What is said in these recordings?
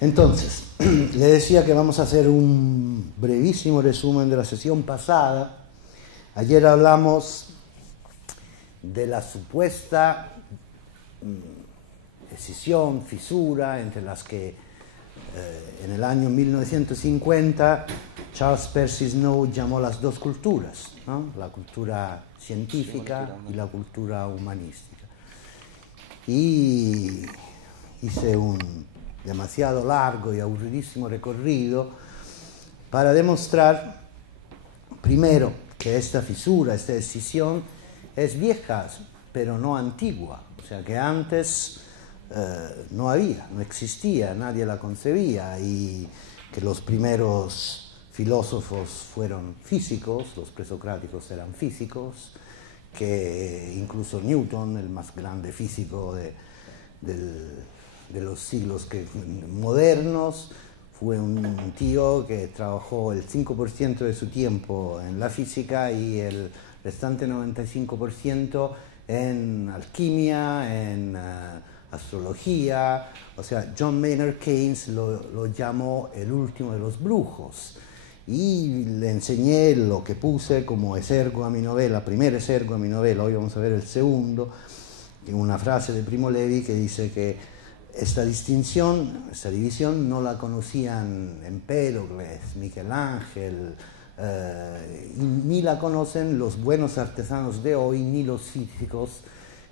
Entonces, le decía que vamos a hacer un brevísimo resumen de la sesión pasada. Ayer hablamos de la supuesta escisión, fisura, entre las que en el año 1950 Charles Percy Snow llamó las dos culturas, ¿no? La cultura científica y la cultura humanística. Y hice un demasiado largo y aburridísimo recorrido para demostrar, primero, que esta fisura, esta escisión, es vieja, pero no antigua. O sea, que antes no había, no existía, nadie la concebía, y que los primeros filósofos fueron físicos, los presocráticos eran físicos, que incluso Newton, el más grande físico de los siglos modernos, fue un tío que trabajó el 5% de su tiempo en la física y el restante 95% en alquimia, en astrología. O sea, John Maynard Keynes lo llamó el último de los brujos. Y le enseñé lo que puse como esergo a mi novela, primer esergo a mi novela, hoy vamos a ver el segundo, una frase de Primo Levi que dice que esta distinción, esta división no la conocían Empédocles, Miguel Ángel, ni la conocen los buenos artesanos de hoy, ni los físicos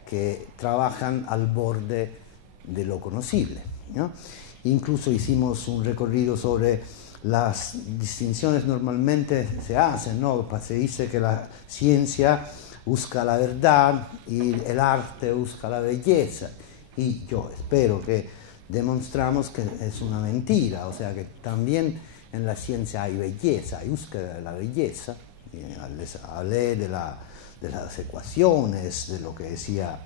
que trabajan al borde de lo conocible, ¿no? Incluso hicimos un recorrido sobre las distinciones normalmente se hacen, ¿no? Se dice que la ciencia busca la verdad y el arte busca la belleza. Y yo espero que demostramos que es una mentira, o sea que también en la ciencia hay belleza, hay búsqueda de la belleza. Les hablé de las ecuaciones, de lo que decía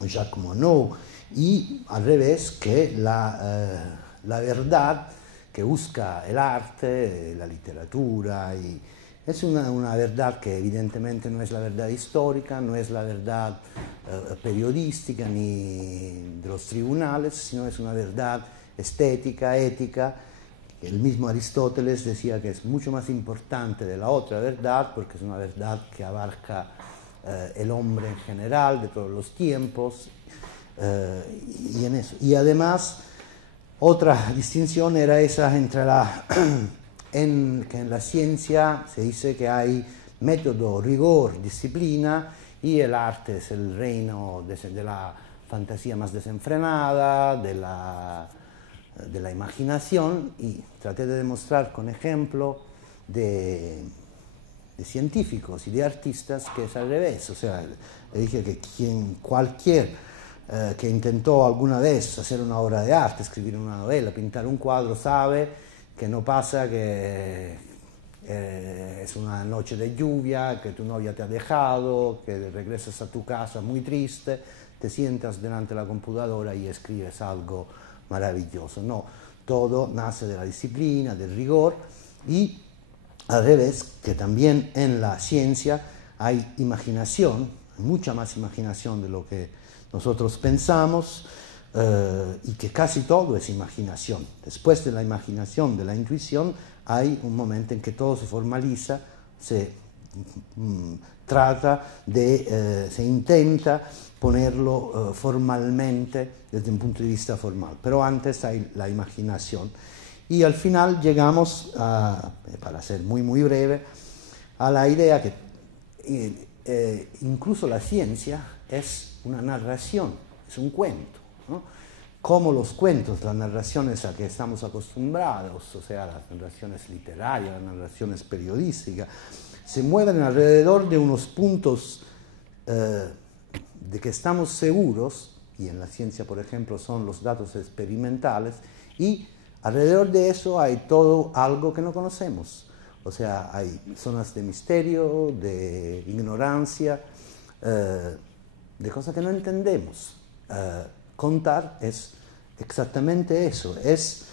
Jacques Monod, y al revés que la verdad que busca el arte, la literatura, y es una verdad que evidentemente no es la verdad histórica, no es la verdad periodística ni de los tribunales, sino es una verdad estética, ética. El mismo Aristóteles decía que es mucho más importante de la otra verdad, porque es una verdad que abarca el hombre en general, de todos los tiempos, y en eso. Y además, otra distinción era esa entre que en la ciencia se dice que hay método, rigor, disciplina, y el arte es el reino de la fantasía más desenfrenada, de la imaginación, y traté de demostrar con ejemplo de científicos y de artistas que es al revés. O sea, le dije que cualquier que intentó alguna vez hacer una obra de arte, escribir una novela, pintar un cuadro, sabe que no pasa que es una noche de lluvia, que tu novia te ha dejado, que regresas a tu casa muy triste, te sientas delante de la computadora y escribes algo maravilloso. No, todo nace de la disciplina, del rigor, y al revés, que también en la ciencia hay imaginación, mucha más imaginación de lo que nosotros pensamos, y que casi todo es imaginación. Después de la imaginación, de la intuición, hay un momento en que todo se formaliza, se se intenta ponerlo formalmente desde un punto de vista formal, pero antes hay la imaginación. Y al final llegamos, para ser muy muy breve, a la idea que incluso la ciencia es una narración, es un cuento, ¿no? Como los cuentos, las narraciones a que estamos acostumbrados, o sea, las narraciones literarias, las narraciones periodísticas, se mueven alrededor de unos puntos de que estamos seguros, y en la ciencia, por ejemplo, son los datos experimentales, y alrededor de eso hay todo algo que no conocemos. O sea, hay zonas de misterio, de ignorancia, de cosas que no entendemos. Contar es exactamente eso, es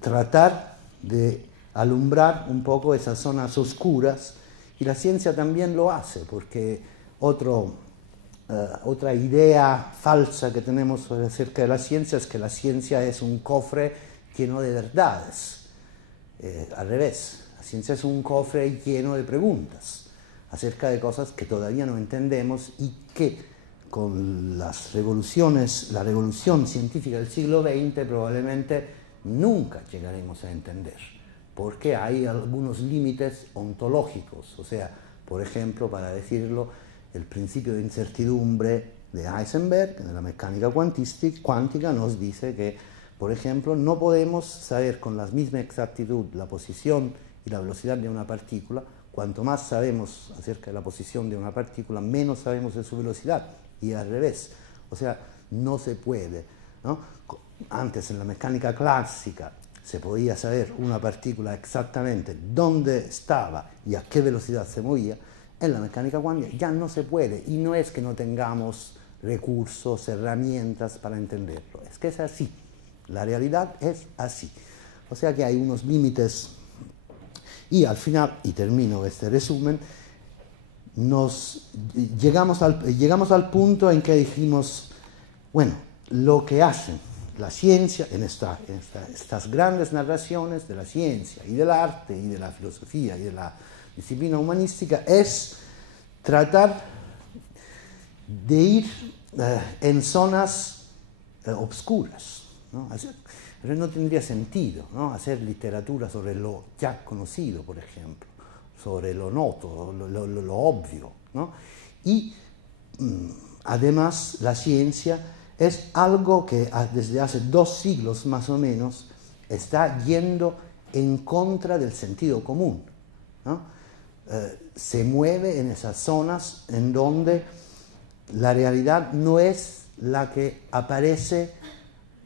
tratar de alumbrar un poco esas zonas oscuras, y la ciencia también lo hace, porque otra idea falsa que tenemos acerca de la ciencia es que la ciencia es un cofre lleno de verdades. Al revés, la ciencia es un cofre lleno de preguntas acerca de cosas que todavía no entendemos y que con la revolución científica del siglo XX probablemente nunca llegaremos a entender, porque hay algunos límites ontológicos. O sea, por ejemplo, para decirlo, el principio de incertidumbre de Heisenberg, de la mecánica cuántica, nos dice que, por ejemplo, no podemos saber con la misma exactitud la posición y la velocidad de una partícula. Cuanto más sabemos acerca de la posición de una partícula, menos sabemos de su velocidad, y al revés. O sea, no se puede, ¿no? Antes, en la mecánica clásica, se podía saber una partícula exactamente dónde estaba y a qué velocidad se movía. En la mecánica cuántica ya no se puede, y no es que no tengamos recursos, herramientas para entenderlo, es que es así, la realidad es así. O sea que hay unos límites, y al final, y termino este resumen, llegamos al punto en que dijimos, bueno, lo que hacen la ciencia en estas grandes narraciones de la ciencia y del arte y de la filosofía y de la disciplina humanística es tratar de ir en zonas obscuras, ¿no? Pero no tendría sentido, ¿no?, hacer literatura sobre lo ya conocido, por ejemplo, sobre lo noto, lo obvio, ¿no? Y además la ciencia es algo que desde hace 2 siglos más o menos está yendo en contra del sentido común, ¿no? Se mueve en esas zonas en donde la realidad no es la que aparece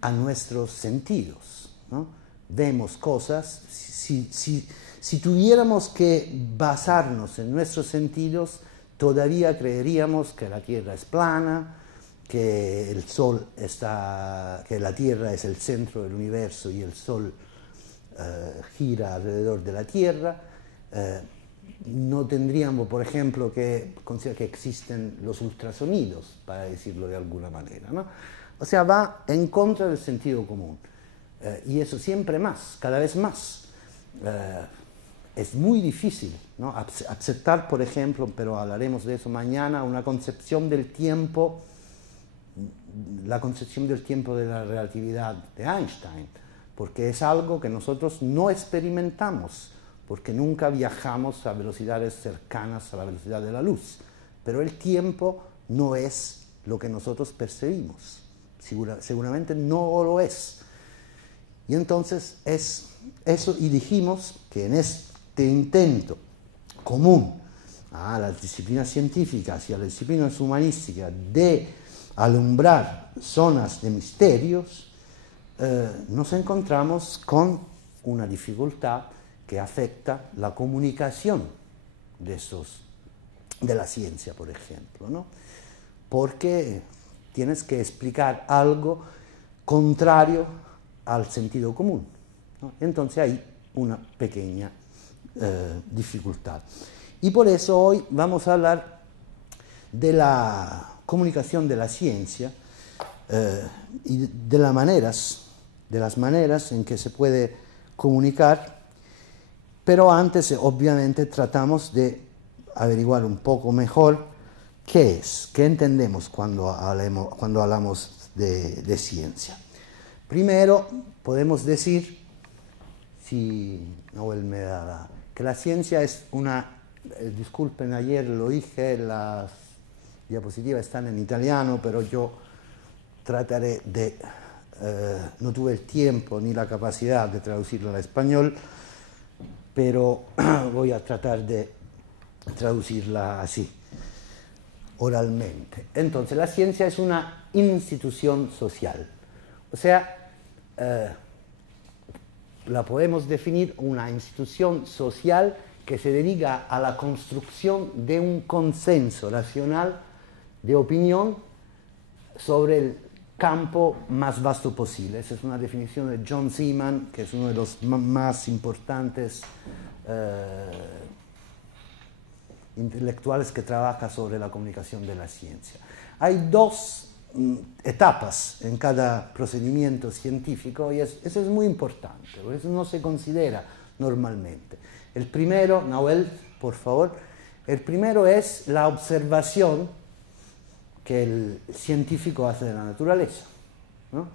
a nuestros sentidos, ¿no? Vemos cosas, si tuviéramos que basarnos en nuestros sentidos, todavía creeríamos que la Tierra es plana, que el Sol que la Tierra es el centro del universo y el Sol gira alrededor de la Tierra. No tendríamos, por ejemplo, que considerar que existen los ultrasonidos, para decirlo de alguna manera, ¿no? O sea, va en contra del sentido común. Y eso siempre más, cada vez más. Es muy difícil, ¿no?, aceptar, por ejemplo, pero hablaremos de eso mañana, una concepción del tiempo, la concepción del tiempo de la relatividad de Einstein, porque es algo que nosotros no experimentamos, porque nunca viajamos a velocidades cercanas a la velocidad de la luz, pero el tiempo no es lo que nosotros percibimos, seguramente no lo es. Y entonces es eso, y dijimos que en este intento común a las disciplinas científicas y a las disciplinas humanísticas de alumbrar zonas de misterios, nos encontramos con una dificultad que afecta la comunicación de la ciencia, por ejemplo, ¿no? Porque tienes que explicar algo contrario al sentido común, ¿no? Entonces hay una pequeña dificultad. Y por eso hoy vamos a hablar de la comunicación de la ciencia y de las maneras en que se puede comunicar, pero antes obviamente tratamos de averiguar un poco mejor qué entendemos cuando hablamos de ciencia. Primero podemos decir, si Noel me da, que la ciencia es disculpen, ayer lo dije, las diapositivas están en italiano, pero yo trataré de, no tuve el tiempo ni la capacidad de traducirlo al español, pero voy a tratar de traducirla así, oralmente. Entonces, la ciencia es una institución social, o sea, la podemos definir una institución social que se dedica a la construcción de un consenso racional de opinión sobre campo más vasto posible. Esa es una definición de John Seaman, que es uno de los más importantes intelectuales que trabaja sobre la comunicación de la ciencia. Hay dos etapas en cada procedimiento científico y eso es muy importante, porque eso no se considera normalmente. El primero, Nahuel, por favor, el primero es la observación que el científico hace de la naturaleza, ¿no?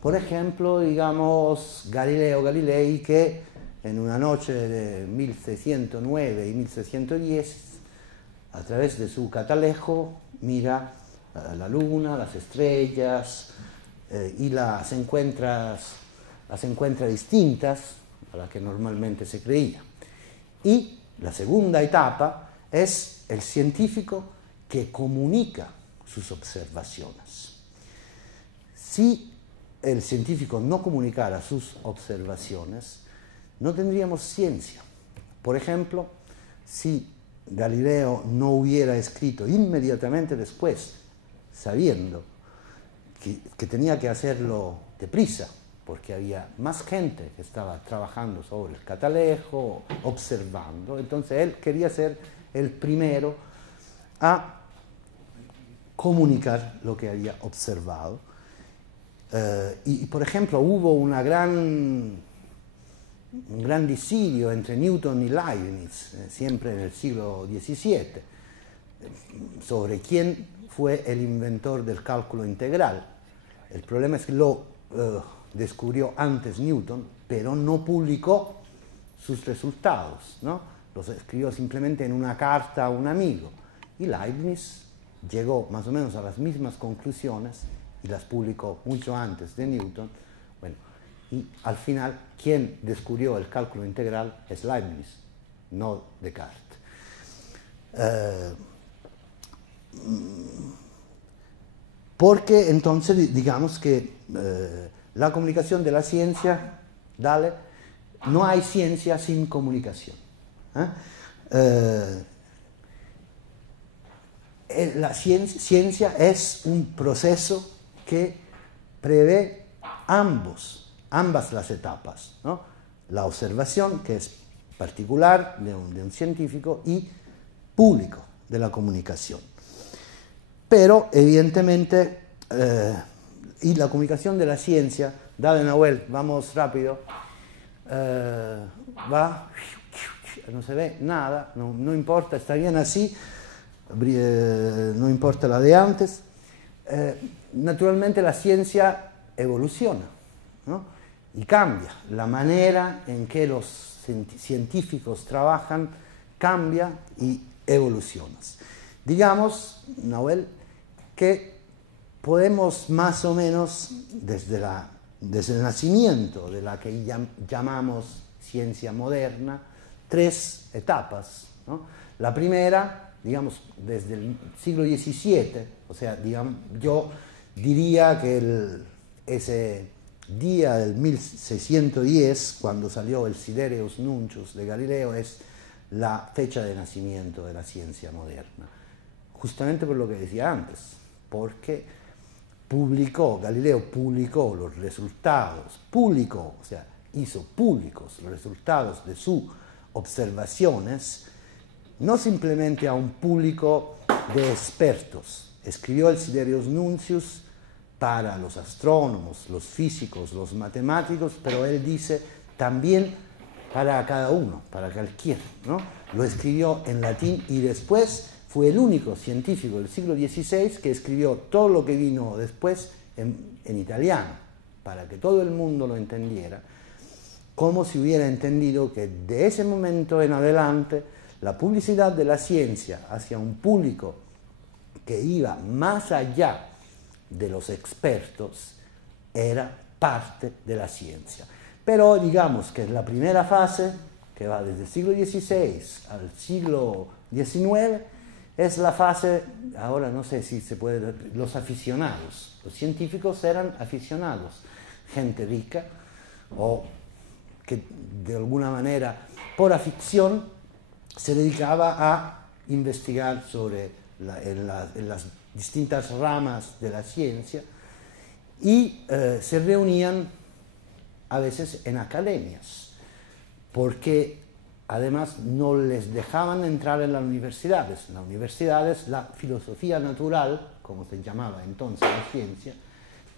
Por ejemplo, digamos, Galileo Galilei, que en una noche de 1609 y 1610, a través de su catalejo, mira la luna, las estrellas, y las encuentra distintas a las que normalmente se creía. Y la segunda etapa es el científico que comunica sus observaciones. Si el científico no comunicara sus observaciones, no tendríamos ciencia. Por ejemplo, si Galileo no hubiera escrito inmediatamente después, sabiendo que tenía que hacerlo deprisa, porque había más gente que estaba trabajando sobre el catalejo, observando, entonces él quería ser el primero a comunicar lo que había observado. Y por ejemplo, hubo un gran disidio entre Newton y Leibniz, siempre en el siglo XVII, sobre quién fue el inventor del cálculo integral. El problema es que lo descubrió antes Newton, pero no publicó sus resultados, ¿no? Los escribió simplemente en una carta a un amigo. Y Leibniz llegó más o menos a las mismas conclusiones y las publicó mucho antes de Newton. Bueno, y al final, quien descubrió el cálculo integral es Leibniz, no Descartes. Porque entonces digamos que la comunicación de la ciencia, no hay ciencia sin comunicación. La ciencia es un proceso que prevé ambas las etapas, ¿no? La observación, que es particular de un científico, y público de la comunicación. Pero, evidentemente, y la comunicación de la ciencia, dale Nahuel, vamos rápido, va, no se ve nada, no importa, está bien así, no importa la de antes. Naturalmente la ciencia evoluciona, ¿no? Y cambia. La manera en que los científicos trabajan cambia y evoluciona. Digamos, Nahuel, que podemos más o menos, desde el nacimiento de la que llamamos ciencia moderna, 3 etapas, ¿no? La primera, digamos, desde el siglo XVII, o sea, digamos, yo diría que ese día del 1610, cuando salió el Sidereus Nuncius de Galileo, es la fecha de nacimiento de la ciencia moderna. Justamente por lo que decía antes, porque Galileo publicó los resultados, o sea, hizo públicos los resultados de sus observaciones, no simplemente a un público de expertos. Escribió el Sidereus Nuncius para los astrónomos, los físicos, los matemáticos, pero él dice también para cada uno, para cualquiera, ¿no? Lo escribió en latín y después fue el único científico del siglo XVI que escribió todo lo que vino después en italiano, para que todo el mundo lo entendiera, como si hubiera entendido que de ese momento en adelante la publicidad de la ciencia hacia un público que iba más allá de los expertos era parte de la ciencia. Pero digamos que la primera fase, que va desde el siglo XVI al siglo XIX, es la fase, ahora no sé si se puede, los aficionados. Los científicos eran aficionados, gente rica o que de alguna manera por afición se dedicaba a investigar sobre en las distintas ramas de la ciencia, y se reunían a veces en academias, porque además no les dejaban entrar en las universidades. En las universidades la filosofía natural, como se llamaba entonces la ciencia,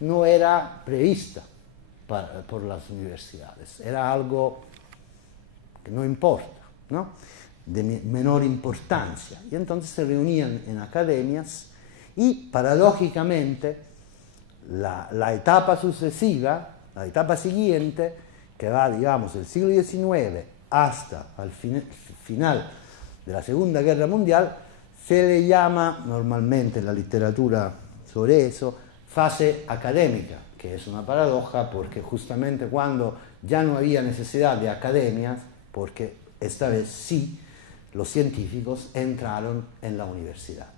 no era prevista por las universidades, era algo que no importa, ¿no? De menor importancia. Y entonces se reunían en academias y paradójicamente la etapa sucesiva, la etapa siguiente, que va, digamos, del siglo XIX hasta el final de la Segunda Guerra Mundial, se le llama normalmente en la literatura sobre eso fase académica, que es una paradoja porque justamente cuando ya no había necesidad de academias, porque esta vez sí, los científicos entraron en la universidad.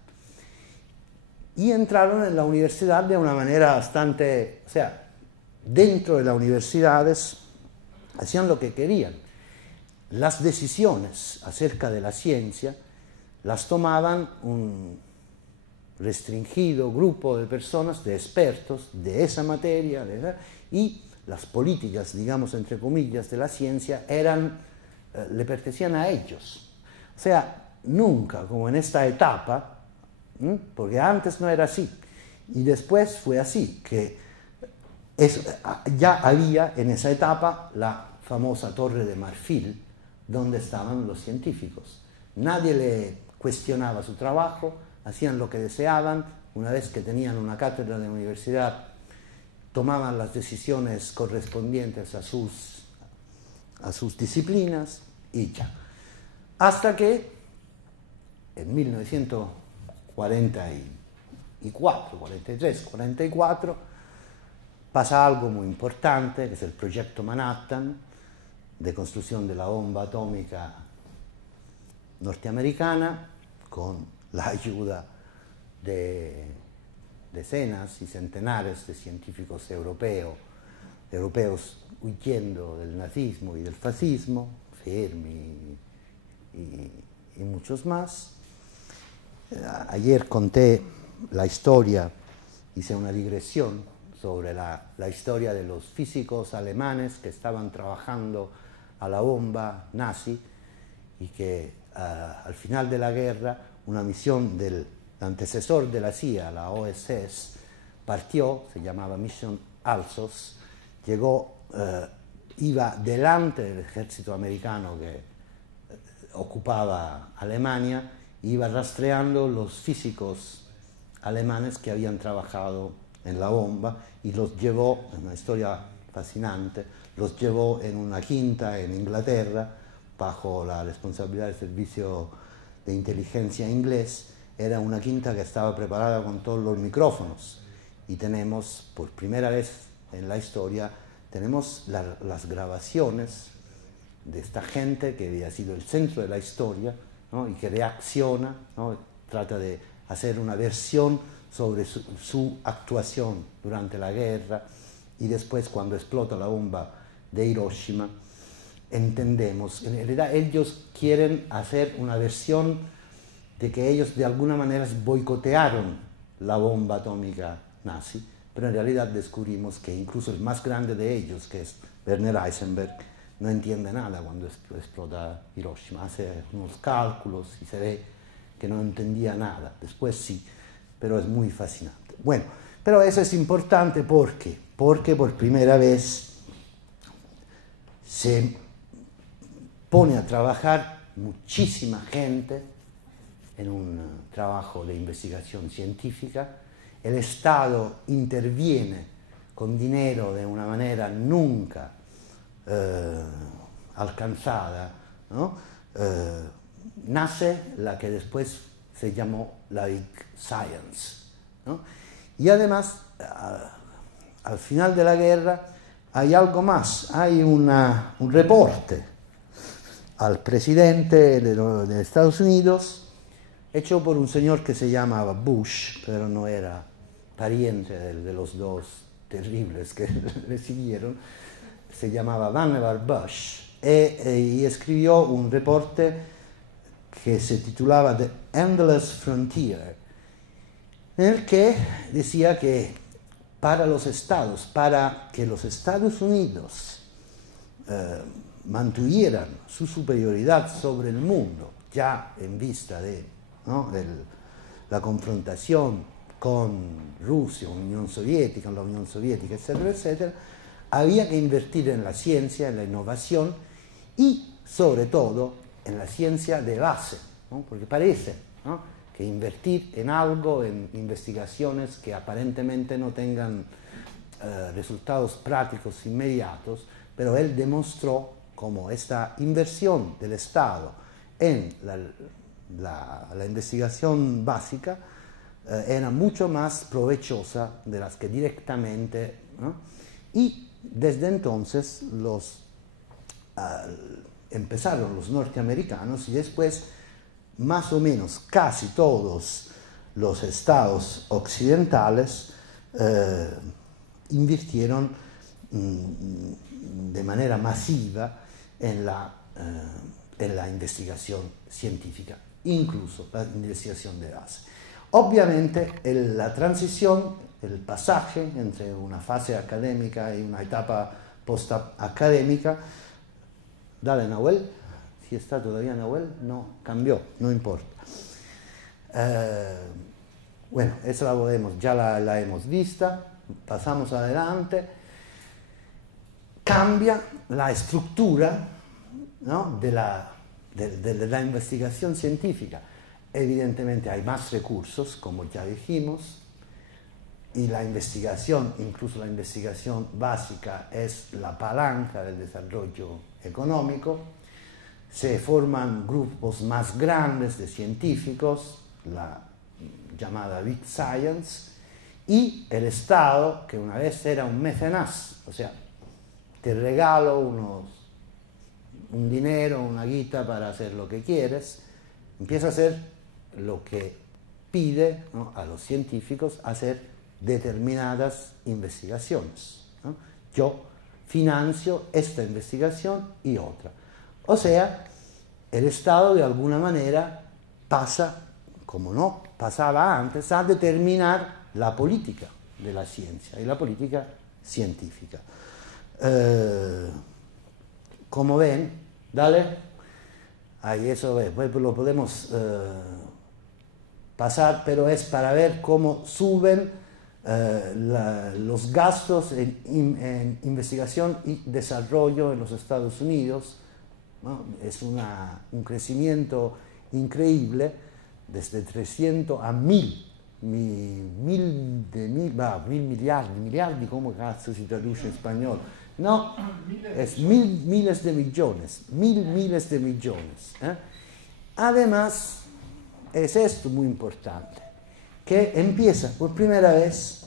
Y entraron en la universidad de una manera bastante, o sea, dentro de las universidades hacían lo que querían. Las decisiones acerca de la ciencia las tomaban un restringido grupo de personas, de expertos de esa materia, y las políticas, digamos, entre comillas, de la ciencia le pertenecían a ellos. O sea, nunca, como en esta etapa, porque antes no era así, y después fue así, que ya había en esa etapa la famosa Torre de Marfil, donde estaban los científicos. Nadie le cuestionaba su trabajo, hacían lo que deseaban, una vez que tenían una cátedra de universidad, tomaban las decisiones correspondientes a sus disciplinas y ya. Hasta que en 1944, 43, 44, pasa algo muy importante, que es el Proyecto Manhattan, de construcción de la bomba atómica norteamericana, con la ayuda de decenas y centenares de científicos europeos huyendo del nazismo y del fascismo, Fermi y muchos más. Ayer conté la historia, hice una digresión sobre la historia de los físicos alemanes que estaban trabajando a la bomba nazi y que al final de la guerra una misión del antecesor de la CIA, la OSS, partió, se llamaba Mission Alsos, iba delante del ejército americano que ocupaba Alemania, iba rastreando los físicos alemanes que habían trabajado en la bomba y los llevó, es una historia fascinante, los llevó en una quinta en Inglaterra bajo la responsabilidad del servicio de inteligencia inglés. Era una quinta que estaba preparada con todos los micrófonos y tenemos, por primera vez en la historia, tenemos las grabaciones de esta gente que había sido el centro de la historia, ¿no? Y que reacciona, ¿no? Trata de hacer una versión sobre su actuación durante la guerra y después cuando explota la bomba de Hiroshima. Entendemos, en realidad ellos quieren hacer una versión de que ellos de alguna manera boicotearon la bomba atómica nazi, pero en realidad descubrimos que incluso el más grande de ellos, que es Werner Heisenberg, no entiende nada cuando explota Hiroshima, hace unos cálculos y se ve que no entendía nada, después sí, pero es muy fascinante. Bueno, pero eso es importante porque por primera vez se pone a trabajar muchísima gente en un trabajo de investigación científica, el Estado interviene con dinero de una manera nunca alcanzada, ¿no? Nace la que después se llamó la Big Science, ¿no? Y además, al final de la guerra, hay algo más, hay un reporte al presidente de Estados Unidos, hecho por un señor que se llamaba Bush, pero no era pariente de los dos terribles que le siguieron, se llamaba Vannevar Bush, y escribió un reporte que se titulaba The Endless Frontier, en el que decía que para los estados, para que los Estados Unidos mantuvieran su superioridad sobre el mundo, ya en vista de, ¿no?, la confrontación con Rusia, la Unión Soviética, etcétera, etcétera, había que invertir en la ciencia, en la innovación y, sobre todo, en la ciencia de base, ¿no? Porque parece, ¿no?, que invertir en algo, en investigaciones que aparentemente no tengan resultados prácticos inmediatos, pero él demostró cómo esta inversión del Estado en la investigación básica era mucho más provechosa de las que directamente, ¿no? Y desde entonces empezaron los norteamericanos y después más o menos casi todos los estados occidentales invirtieron de manera masiva en la investigación científica, incluso la investigación de base. Obviamente la transición, el pasaje entre una fase académica y una etapa post-académica, dale Nahuel, si está todavía Nahuel, no, cambió, no importa. Bueno, eso ya la hemos vista, pasamos adelante. Cambia la estructura, ¿no?, de la investigación científica. Evidentemente hay más recursos, como ya dijimos, y la investigación, incluso la investigación básica, es la palanca del desarrollo económico. Se forman grupos más grandes de científicos, la llamada Big Science, y el Estado, que una vez era un mecenas, o sea, te regalo un dinero, una guita para hacer lo que quieres, empieza a hacer lo que pide, ¿no?, a los científicos hacer determinadas investigaciones, ¿no? Yo financio esta investigación y otra. O sea, el Estado de alguna manera pasa, como no pasaba antes, a determinar la política de la ciencia y la política científica. Como ven, dale, ahí eso pues lo podemos pasar, pero es para ver cómo suben los gastos en investigación y desarrollo en los Estados Unidos, ¿no? Es un crecimiento increíble, desde 300 a 1000 miliardi, ¿cómo cazzo si traduce en español? No, es miles de millones, miles de millones. Además, es esto muy importante, que empieza por primera vez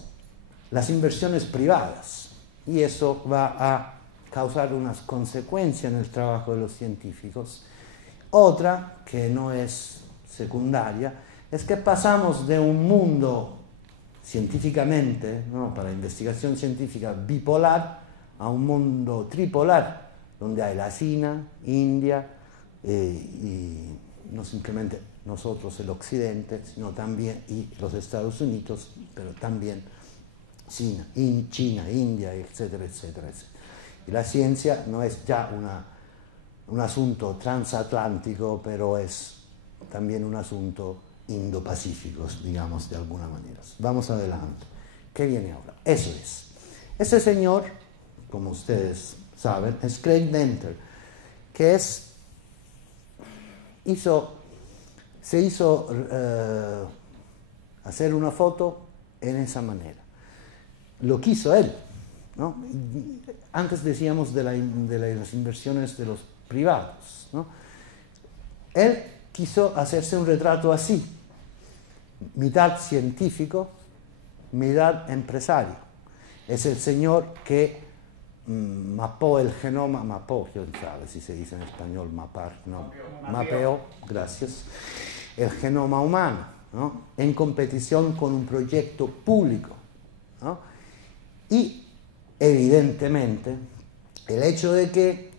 las inversiones privadas, y eso va a causar unas consecuencias en el trabajo de los científicos. Otra, que no es secundaria, es que pasamos de un mundo científicamente, ¿no?, para investigación científica bipolar, a un mundo tripolar, donde hay la China, India, y no simplemente nosotros, el Occidente, sino también y los Estados Unidos, pero también China, India, etcétera, etcétera, etcétera. Y la ciencia no es ya un asunto transatlántico, pero es también un asunto indo-pacífico, digamos, de alguna manera. Vamos adelante. ¿Qué viene ahora? Eso es. Ese señor, como ustedes saben, es Craig Venter, que se hizo hacer una foto en esa manera. Lo quiso él, ¿no? Antes decíamos de las inversiones de los privados, ¿no? Él quiso hacerse un retrato así, mitad científico, mitad empresario. Es el señor que mapeó el genoma, quién sabe si se dice en español mapar, no, mapeó, gracias, el genoma humano, ¿no?, en competición con un proyecto público, ¿no? Y evidentemente el hecho de que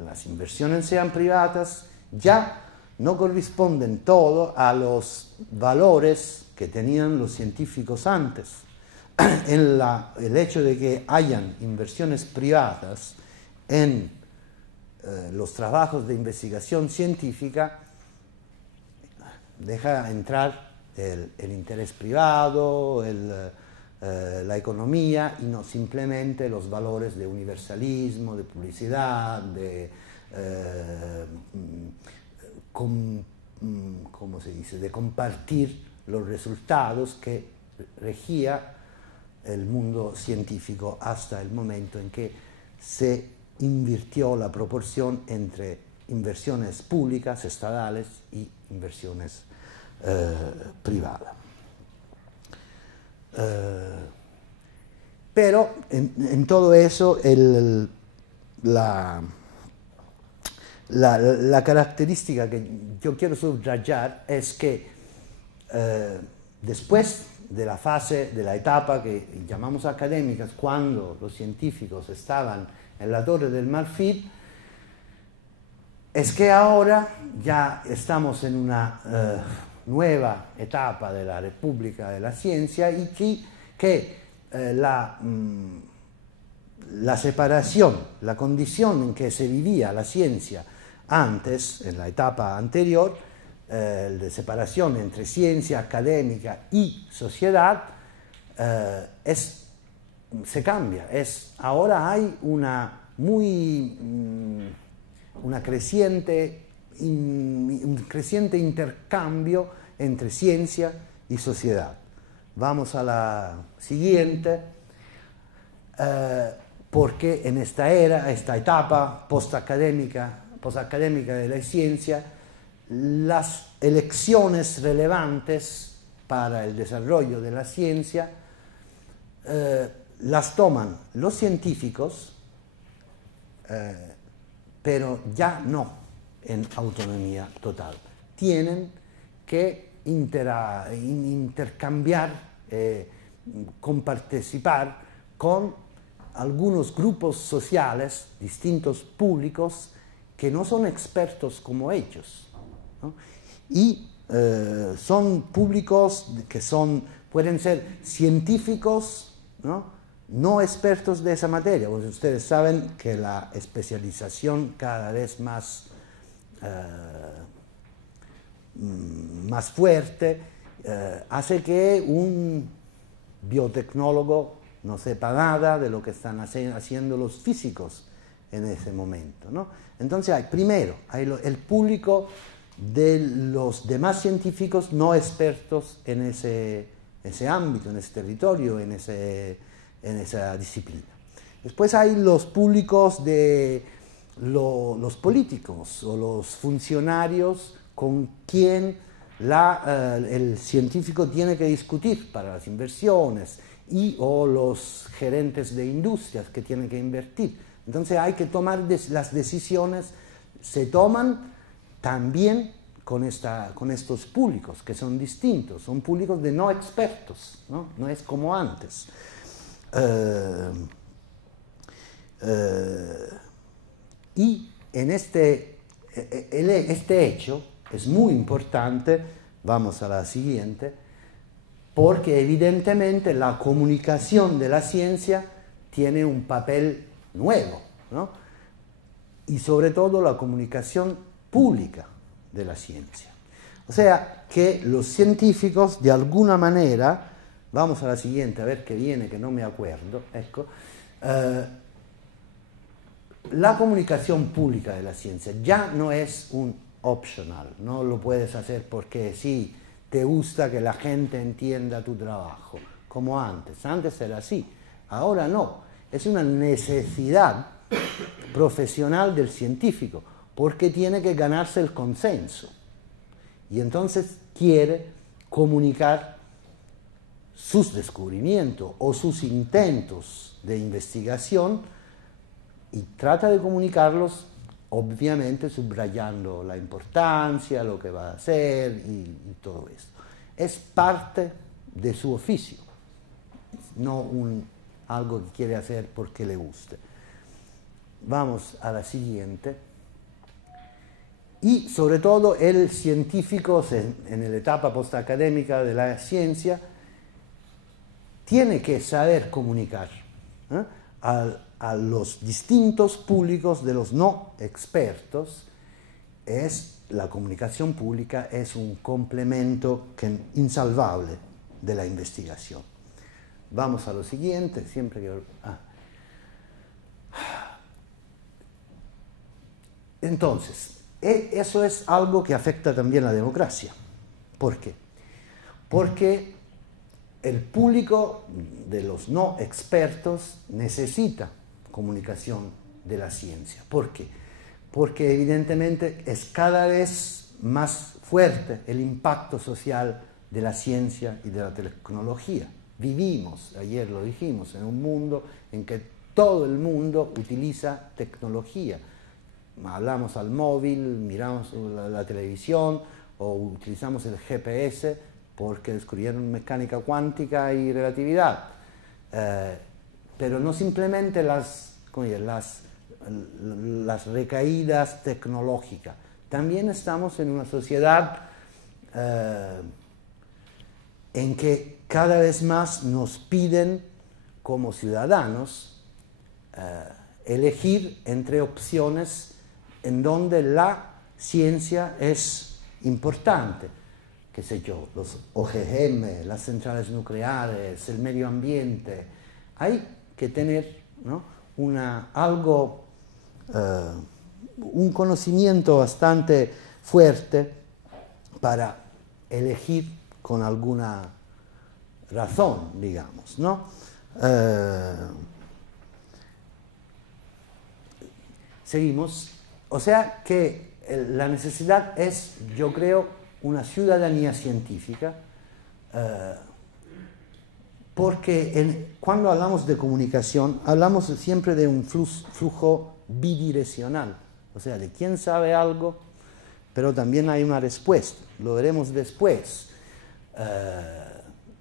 las inversiones sean privadas ya no corresponden todo a los valores que tenían los científicos antes. el hecho de que hayan inversiones privadas en los trabajos de investigación científica deja entrar el interés privado, la economía y no simplemente los valores de universalismo, de publicidad, de, ¿cómo se dice?, de compartir los resultados que regía el mundo científico hasta el momento en que se invirtió la proporción entre inversiones públicas, estatales y inversiones privadas. Pero en todo eso la característica que yo quiero subrayar es que después de la fase, de la etapa que llamamos académicas, cuando los científicos estaban en la Torre del Marfil, es que ahora ya estamos en una nueva etapa de la República de la Ciencia y que la separación, la condición en que se vivía la ciencia antes, en la etapa anterior, de separación entre ciencia académica y sociedad, se cambia. Ahora hay un creciente intercambio entre ciencia y sociedad. Vamos a la siguiente, porque en esta etapa postacadémica de la ciencia, las elecciones relevantes para el desarrollo de la ciencia las toman los científicos, pero ya no en autonomía total. Tienen que intercambiar, comparticipar con algunos grupos sociales, distintos públicos, que no son expertos como ellos, ¿no? Y son públicos que pueden ser científicos, no expertos de esa materia. Pues ustedes saben que la especialización cada vez más fuerte hace que un biotecnólogo no sepa nada de lo que están haciendo los físicos en ese momento, ¿no? Entonces primero hay el público de los demás científicos no expertos en ese ámbito, en ese territorio, en esa disciplina. Después hay los públicos de los políticos o los funcionarios con quien el científico tiene que discutir para las inversiones o los gerentes de industrias que tienen que invertir. Entonces hay que tomar las decisiones, se toman también con estos públicos que son distintos, son públicos de no expertos, no es como antes. Y en este hecho es muy importante, vamos a la siguiente, porque evidentemente la comunicación de la ciencia tiene un papel nuevo, ¿no? Y sobre todo la comunicación pública de la ciencia. O sea que los científicos de alguna manera, vamos a la siguiente, a ver qué viene, que no me acuerdo, ecco, la comunicación pública de la ciencia ya no es un optional, no lo puedes hacer porque sí, te gusta que la gente entienda tu trabajo, como antes. Antes era así, ahora no. Es una necesidad profesional del científico, porque tiene que ganarse el consenso. Y entonces quiere comunicar sus descubrimientos o sus intentos de investigación y trata de comunicarlos, obviamente subrayando la importancia, lo que va a hacer y todo esto. Es parte de su oficio, no algo que quiere hacer porque le guste. Vamos a la siguiente. Y sobre todo el científico en la etapa postacadémica de la ciencia tiene que saber comunicar a los distintos públicos de los no expertos. La comunicación pública es un complemento insalvable de la investigación. Vamos a lo siguiente, siempre que... Entonces, eso es algo que afecta también a la democracia. ¿Por qué? Porque el público de los no expertos necesita comunicación de la ciencia. ¿Por qué? Porque evidentemente es cada vez más fuerte el impacto social de la ciencia y de la tecnología. Vivimos, ayer lo dijimos, en un mundo en que todo el mundo utiliza tecnología. Hablamos al móvil, miramos la televisión o utilizamos el GPS porque descubrieron mecánica cuántica y relatividad. Pero no simplemente las recaídas tecnológicas. También estamos en una sociedad en que cada vez más nos piden como ciudadanos elegir entre opciones en donde la ciencia es importante, qué sé yo, los OGM, las centrales nucleares, el medio ambiente. Hay que tener, ¿no?, un conocimiento bastante fuerte para elegir con alguna razón, digamos, ¿no? Seguimos. O sea que la necesidad es, yo creo, una ciudadanía científica, porque cuando hablamos de comunicación, hablamos siempre de un flujo bidireccional, o sea, de quién sabe algo, pero también hay una respuesta, lo veremos después,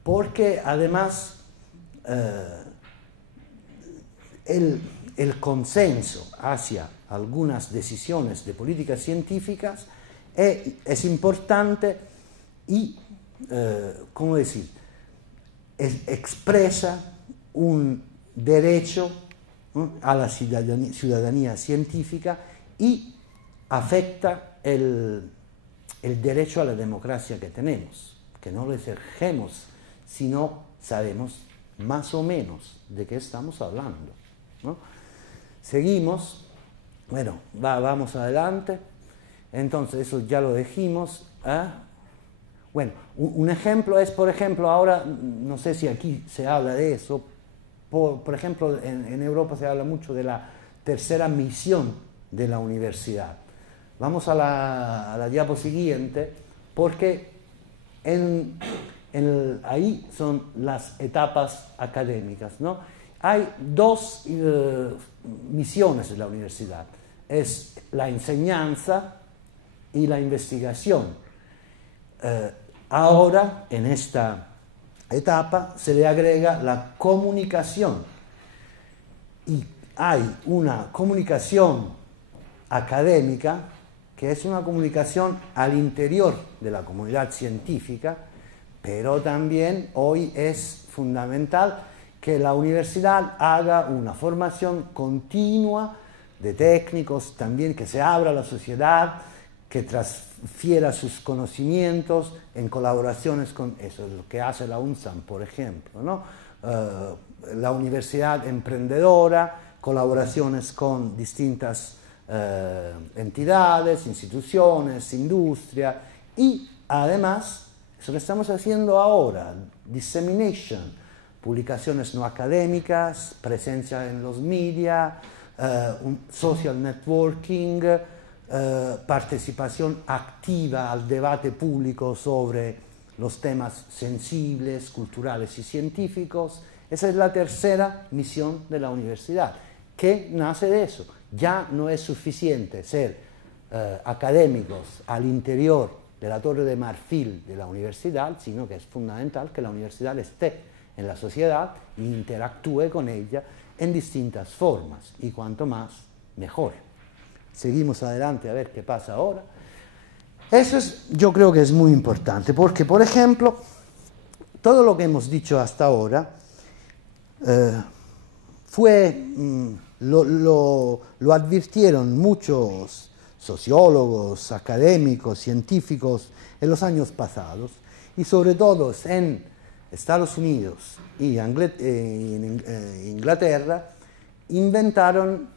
porque además el consenso hacia algunas decisiones de políticas científicas es importante y, ¿cómo decir?, expresa un derecho, ¿no?, a la ciudadanía científica y afecta el derecho a la democracia que tenemos, que no lo ejercemos si no sabemos más o menos de qué estamos hablando, ¿no? Seguimos. Bueno, vamos adelante. Entonces, eso ya lo dijimos. Bueno, un ejemplo es, por ejemplo, ahora, no sé si aquí se habla de eso, por ejemplo, en Europa se habla mucho de la tercera misión de la universidad. Vamos a la diapo siguiente, porque ahí son las etapas académicas, ¿no? Hay dos misiones de la universidad. Es la enseñanza y la investigación. Ahora, en esta etapa, se le agrega la comunicación. Y hay una comunicación académica, que es una comunicación al interior de la comunidad científica, pero también hoy es fundamental que la universidad haga una formación continua de técnicos, también que se abra a la sociedad, que transfiera sus conocimientos en colaboraciones con eso, es lo que hace la UNSAM, por ejemplo, ¿no? La universidad emprendedora, colaboraciones con distintas entidades, instituciones, industria, y además, eso que estamos haciendo ahora, dissemination, publicaciones no académicas, presencia en los media, social networking, participación activa al debate público sobre los temas sensibles, culturales y científicos. Esa es la tercera misión de la universidad, que nace de eso. Ya no es suficiente ser académicos al interior de la Torre de Marfil de la universidad, sino que es fundamental que la universidad esté en la sociedad e interactúe con ella en distintas formas, y cuanto más, mejor. Seguimos adelante a ver qué pasa ahora. Eso yo creo que es muy importante, porque, por ejemplo, todo lo que hemos dicho hasta ahora Lo advirtieron muchos sociólogos, académicos, científicos en los años pasados, y sobre todo en Estados Unidos y en Inglaterra inventaron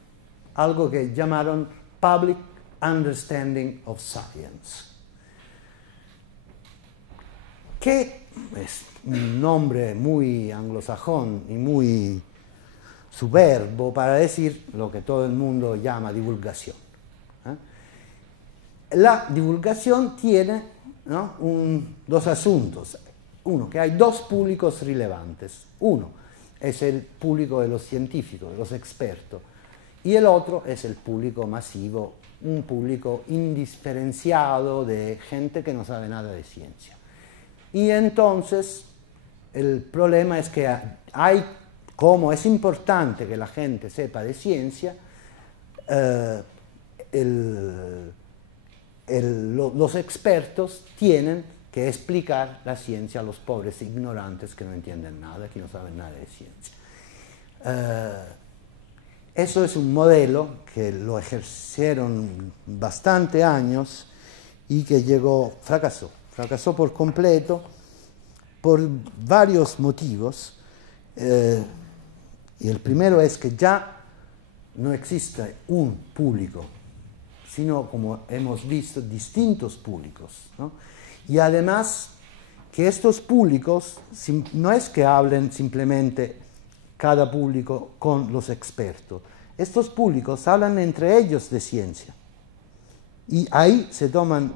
algo que llamaron Public Understanding of Science, que es un nombre muy anglosajón y muy superbo para decir lo que todo el mundo llama divulgación. La divulgación tiene, ¿no?, dos asuntos. Uno, que hay dos públicos relevantes. Uno es el público de los científicos, de los expertos, y el otro es el público masivo, un público indiferenciado de gente que no sabe nada de ciencia. Y entonces el problema es que como es importante que la gente sepa de ciencia, los expertos tienen que explicar la ciencia a los pobres ignorantes que no entienden nada, que no saben nada de ciencia. Eso es un modelo que lo ejercieron bastante años y que fracasó por completo por varios motivos. Y el primero es que ya no existe un público, sino, como hemos visto, distintos públicos, ¿no? Y además que estos públicos no es que hablen simplemente cada público con los expertos. Estos públicos hablan entre ellos de ciencia. Y ahí se toman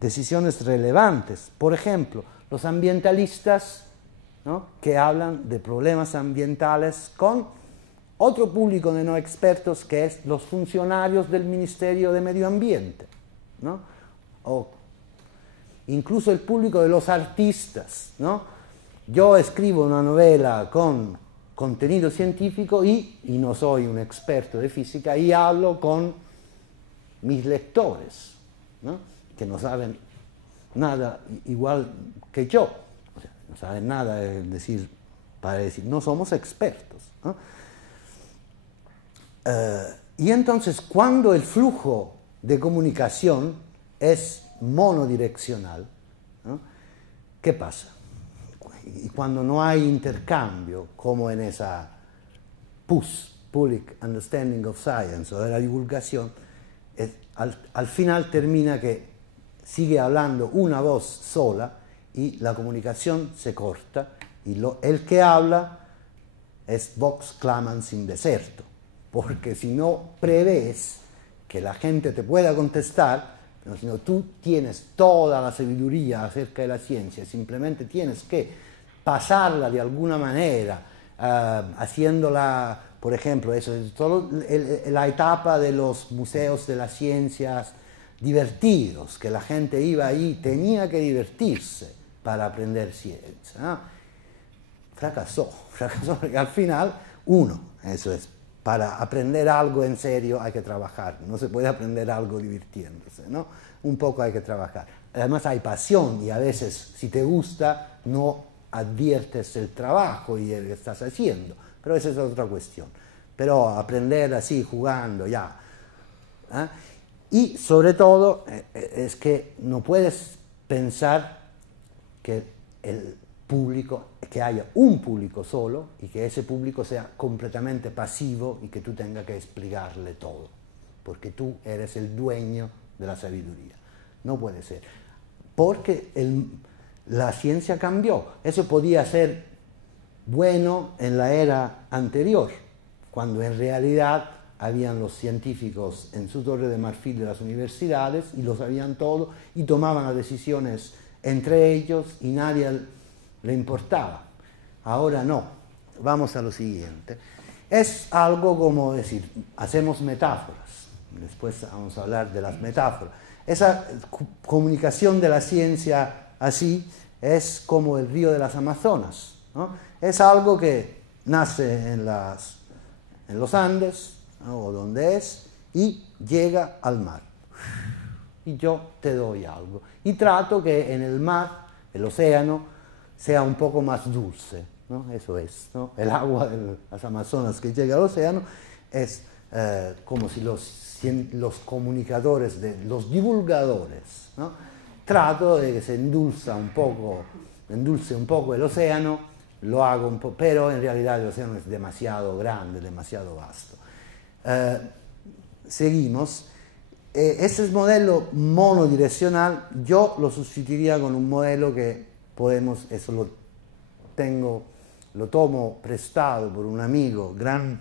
decisiones relevantes. Por ejemplo, los ambientalistas, ¿no?, que hablan de problemas ambientales con otro público de no expertos, que es los funcionarios del Ministerio de Medio Ambiente, ¿no? O incluso el público de los artistas, ¿no? Yo escribo una novela con contenido científico y no soy un experto de física, y hablo con mis lectores, ¿no?, que no saben nada igual que yo. O sea, no saben nada para decir, no somos expertos, ¿no? Y entonces, cuando el flujo de comunicación es monodireccional, ¿no?, ¿qué pasa? Y cuando no hay intercambio, como en esa PUS, Public Understanding of Science, o de la divulgación, al final termina que sigue hablando una voz sola y la comunicación se corta, y el que habla es vox clamans in deserto, porque si no prevés que la gente te pueda contestar, sino tú tienes toda la sabiduría acerca de la ciencia, simplemente tienes que pasarla de alguna manera, haciéndola, por ejemplo, eso es la etapa de los museos de las ciencias divertidos, que la gente iba ahí, tenía que divertirse para aprender ciencia, ¿no? Fracasó porque al final, eso es, para aprender algo en serio hay que trabajar, no se puede aprender algo divirtiéndose, ¿no? Un poco hay que trabajar. Además hay pasión, y a veces, si te gusta, no adviertes el trabajo y el que estás haciendo, pero esa es otra cuestión. Pero aprender así, jugando, ya. ¿Eh? Y sobre todo, es que no puedes pensar que que haya un público solo y que ese público sea completamente pasivo y que tú tengas que explicarle todo, porque tú eres el dueño de la sabiduría. No puede ser, porque la ciencia cambió. Eso podía ser bueno en la era anterior, cuando en realidad habían los científicos en su torre de marfil de las universidades y lo sabían todo y tomaban las decisiones entre ellos y nadie le importaba. Ahora no. Vamos a lo siguiente. Es algo como decir, hacemos metáforas. Después vamos a hablar de las metáforas. Esa comunicación de la ciencia así es como el río de las Amazonas, ¿no? Es algo que nace en los Andes, ¿no?, o donde es, y llega al mar. Y yo te doy algo. Y trato que en el mar, el océano, sea un poco más dulce, ¿no? Eso es, ¿no? El agua de las Amazonas que llega al océano es como si los comunicadores, los divulgadores, ¿no? Trato de que se endulce un poco el océano, lo hago un poco, pero en realidad el océano es demasiado grande, demasiado vasto. Seguimos. Este modelo monodireccional yo lo sustituiría con un modelo que podemos, eso lo tomo prestado por un amigo, gran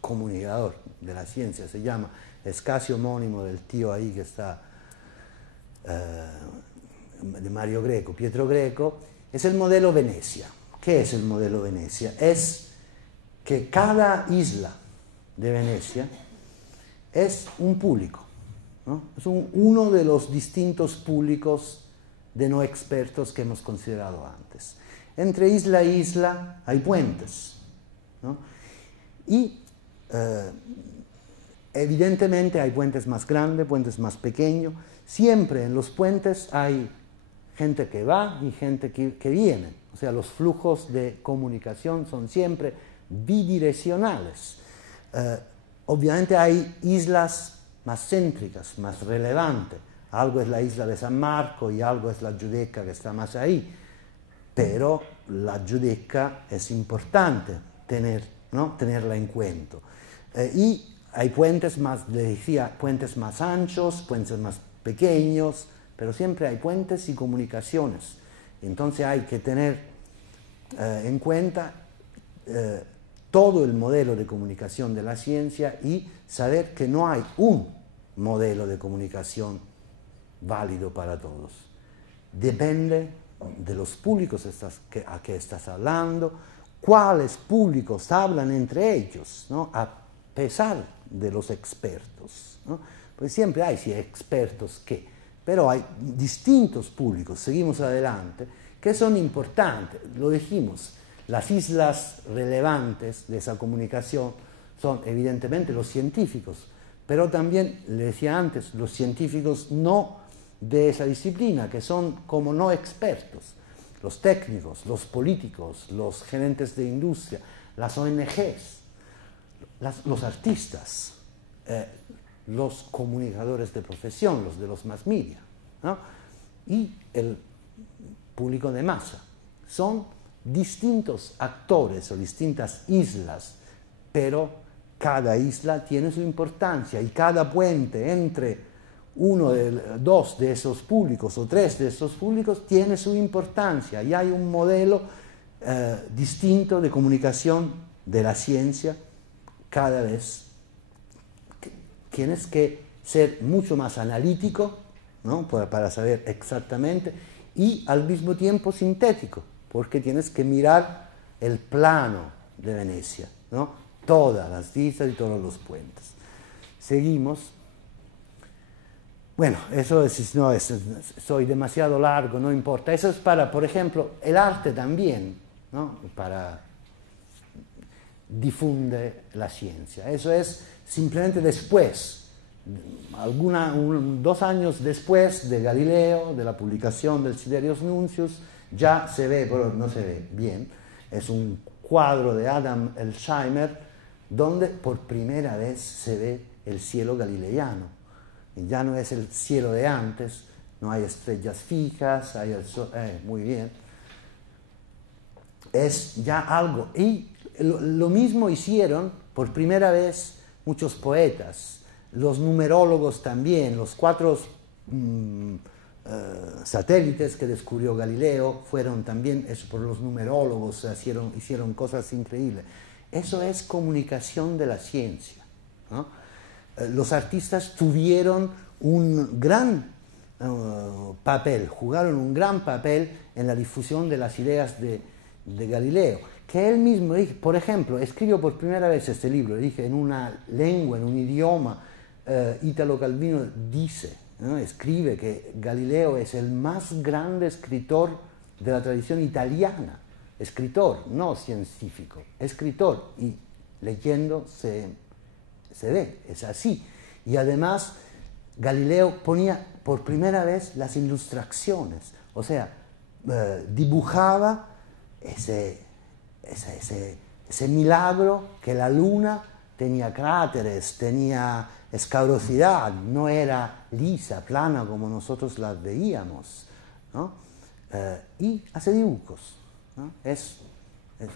comunicador de la ciencia, se llama, es casi homónimo del tío ahí que está, de Mario Greco, Pietro Greco, es el modelo Venecia. ¿Qué es el modelo Venecia? Es que cada isla de Venecia es un público, ¿no? Es uno de los distintos públicos de no expertos que hemos considerado antes. Entre isla e isla hay puentes, ¿no? Y evidentemente hay puentes más grandes, puentes más pequeños. Siempre en los puentes hay gente que va y gente que viene. O sea, los flujos de comunicación son siempre bidireccionales. Obviamente hay islas más céntricas, más relevantes. Algo es la isla de San Marco y algo es la Giudecca que está más ahí. Pero la Giudecca es importante tenerla en cuenta. Y hay puentes más, le decía, puentes más anchos, puentes más pequeños, pero siempre hay puentes y comunicaciones. Entonces hay que tener en cuenta todo el modelo de comunicación de la ciencia y saber que no hay un modelo de comunicación válido para todos. Depende de los públicos a que estás hablando, cuáles públicos hablan entre ellos, ¿no? A pesar de los expertos, ¿no? Pues siempre hay expertos pero hay distintos públicos, seguimos adelante, que son importantes, lo dijimos, las islas relevantes de esa comunicación son evidentemente los científicos, pero también, le decía antes, los científicos no de esa disciplina, que son como no expertos, los técnicos, los políticos, los gerentes de industria, las ONGs, los artistas, los comunicadores de profesión, los de los mass media, ¿no? Y el público de masa. Son distintos actores o distintas islas, pero cada isla tiene su importancia y cada puente entre dos de esos públicos o tres de esos públicos tiene su importancia y hay un modelo distinto de comunicación de la ciencia cada vez. Tienes que ser mucho más analítico, ¿no? para saber exactamente, y al mismo tiempo sintético, porque tienes que mirar el plano de Venecia, ¿no? Todas las islas y todos los puentes. Seguimos. Bueno, eso soy demasiado largo, no importa. Eso es para, por ejemplo, el arte también, ¿no? Para difunde la ciencia. Eso es simplemente después, 2 años después de Galileo, de la publicación del Siderius Nuncius, ya se ve, pero no se ve bien, es un cuadro de Adam Elsheimer donde por primera vez se ve el cielo galileano. Y ya no es el cielo de antes, no hay estrellas fijas, hay el sol, muy bien. Es ya algo. Y lo mismo hicieron por primera vez muchos poetas, los numerólogos también, los 4 satélites que descubrió Galileo fueron también por los numerólogos, hicieron cosas increíbles. Eso es comunicación de la ciencia, ¿no? Los artistas tuvieron un gran papel, jugaron un gran papel en la difusión de las ideas de Galileo, que él mismo, por ejemplo, escribió por primera vez este libro, dije, en una lengua, en un idioma, Italo Calvino dice, ¿no? Escribe que Galileo es el más grande escritor de la tradición italiana, escritor, no científico, escritor, y leyendo se ve, es así. Y además Galileo ponía por primera vez las ilustraciones, o sea, dibujaba ese milagro que la luna tenía cráteres, tenía escabrosidad, no era lisa, plana como nosotros la veíamos, ¿no? Y hace dibujos, ¿no? Es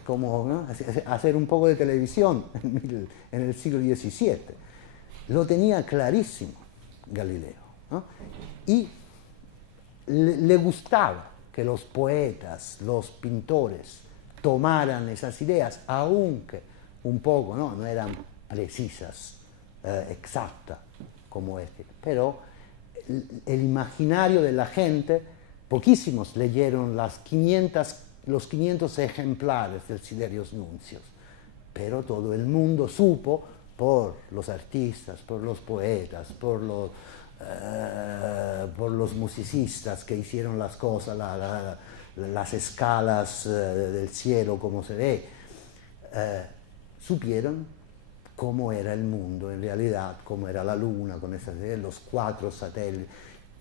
como, ¿no?, hacer un poco de televisión en el siglo XVII. Lo tenía clarísimo Galileo, ¿no? Y le gustaba que los poetas, los pintores tomaran esas ideas, aunque un poco, no eran precisas, exactas como este, pero el imaginario de la gente, poquísimos leyeron los 500 ejemplares del Siderius Nuncius, pero todo el mundo supo, por los artistas, por los poetas, por los musicistas que hicieron las cosas, las escalas del cielo, como se ve, supieron cómo era el mundo en realidad, cómo era la luna, con los 4 satélites,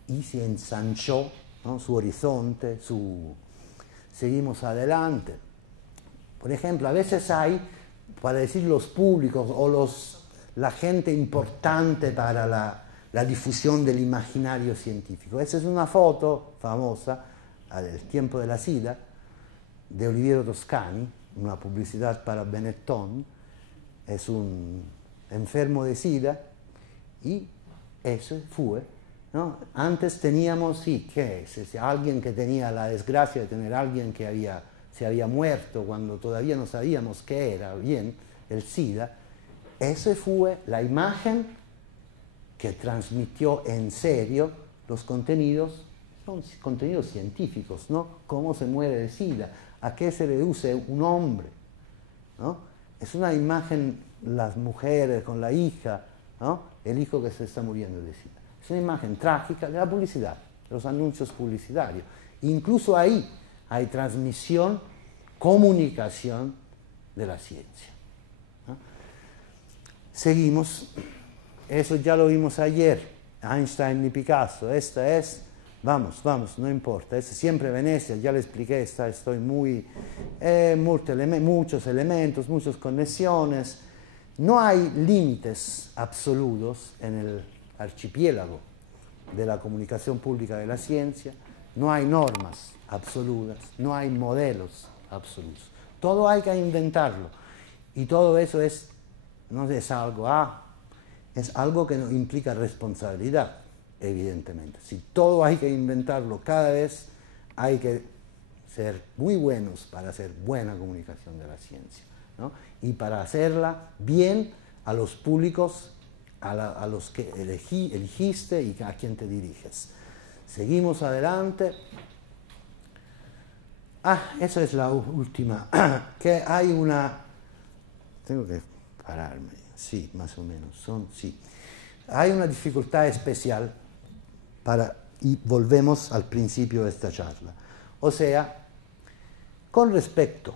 y se ensanchó, ¿no?, su horizonte, seguimos adelante. Por ejemplo, a veces hay, para decir los públicos o la gente importante para la difusión del imaginario científico. Esa es una foto famosa del tiempo de la SIDA, de Oliviero Toscani, una publicidad para Benetton. Es un enfermo de SIDA y eso fue, ¿no? Antes teníamos, sí, ¿qué es? Alguien que tenía la desgracia de tener a alguien que se había muerto cuando todavía no sabíamos qué era bien el SIDA. Esa fue la imagen que transmitió en serio los contenidos, son contenidos científicos, ¿no? Cómo se muere de SIDA, a qué se reduce un hombre, ¿no? Es una imagen, las mujeres con la hija, ¿no?, el hijo que se está muriendo de SIDA. Es una imagen trágica de la publicidad, de los anuncios publicitarios. Incluso ahí hay transmisión, comunicación de la ciencia, ¿no? Seguimos, eso ya lo vimos ayer, Einstein y Picasso. Esta es, vamos, no importa, es siempre Venecia, ya le expliqué, estoy muchos elementos, muchas conexiones. No hay límites absolutos en el archipiélago de la comunicación pública de la ciencia, no hay normas absolutas, no hay modelos absolutos. Todo hay que inventarlo, y todo eso no es algo es algo que implica responsabilidad, evidentemente. Si todo hay que inventarlo cada vez, hay que ser muy buenos para hacer buena comunicación de la ciencia, ¿no? Y para hacerla bien a los públicos a los que elegiste y a quien te diriges. Seguimos adelante. Esa es la última, que hay una... Tengo que pararme, sí, más o menos, sí. Hay una dificultad especial y volvemos al principio de esta charla. O sea, con respecto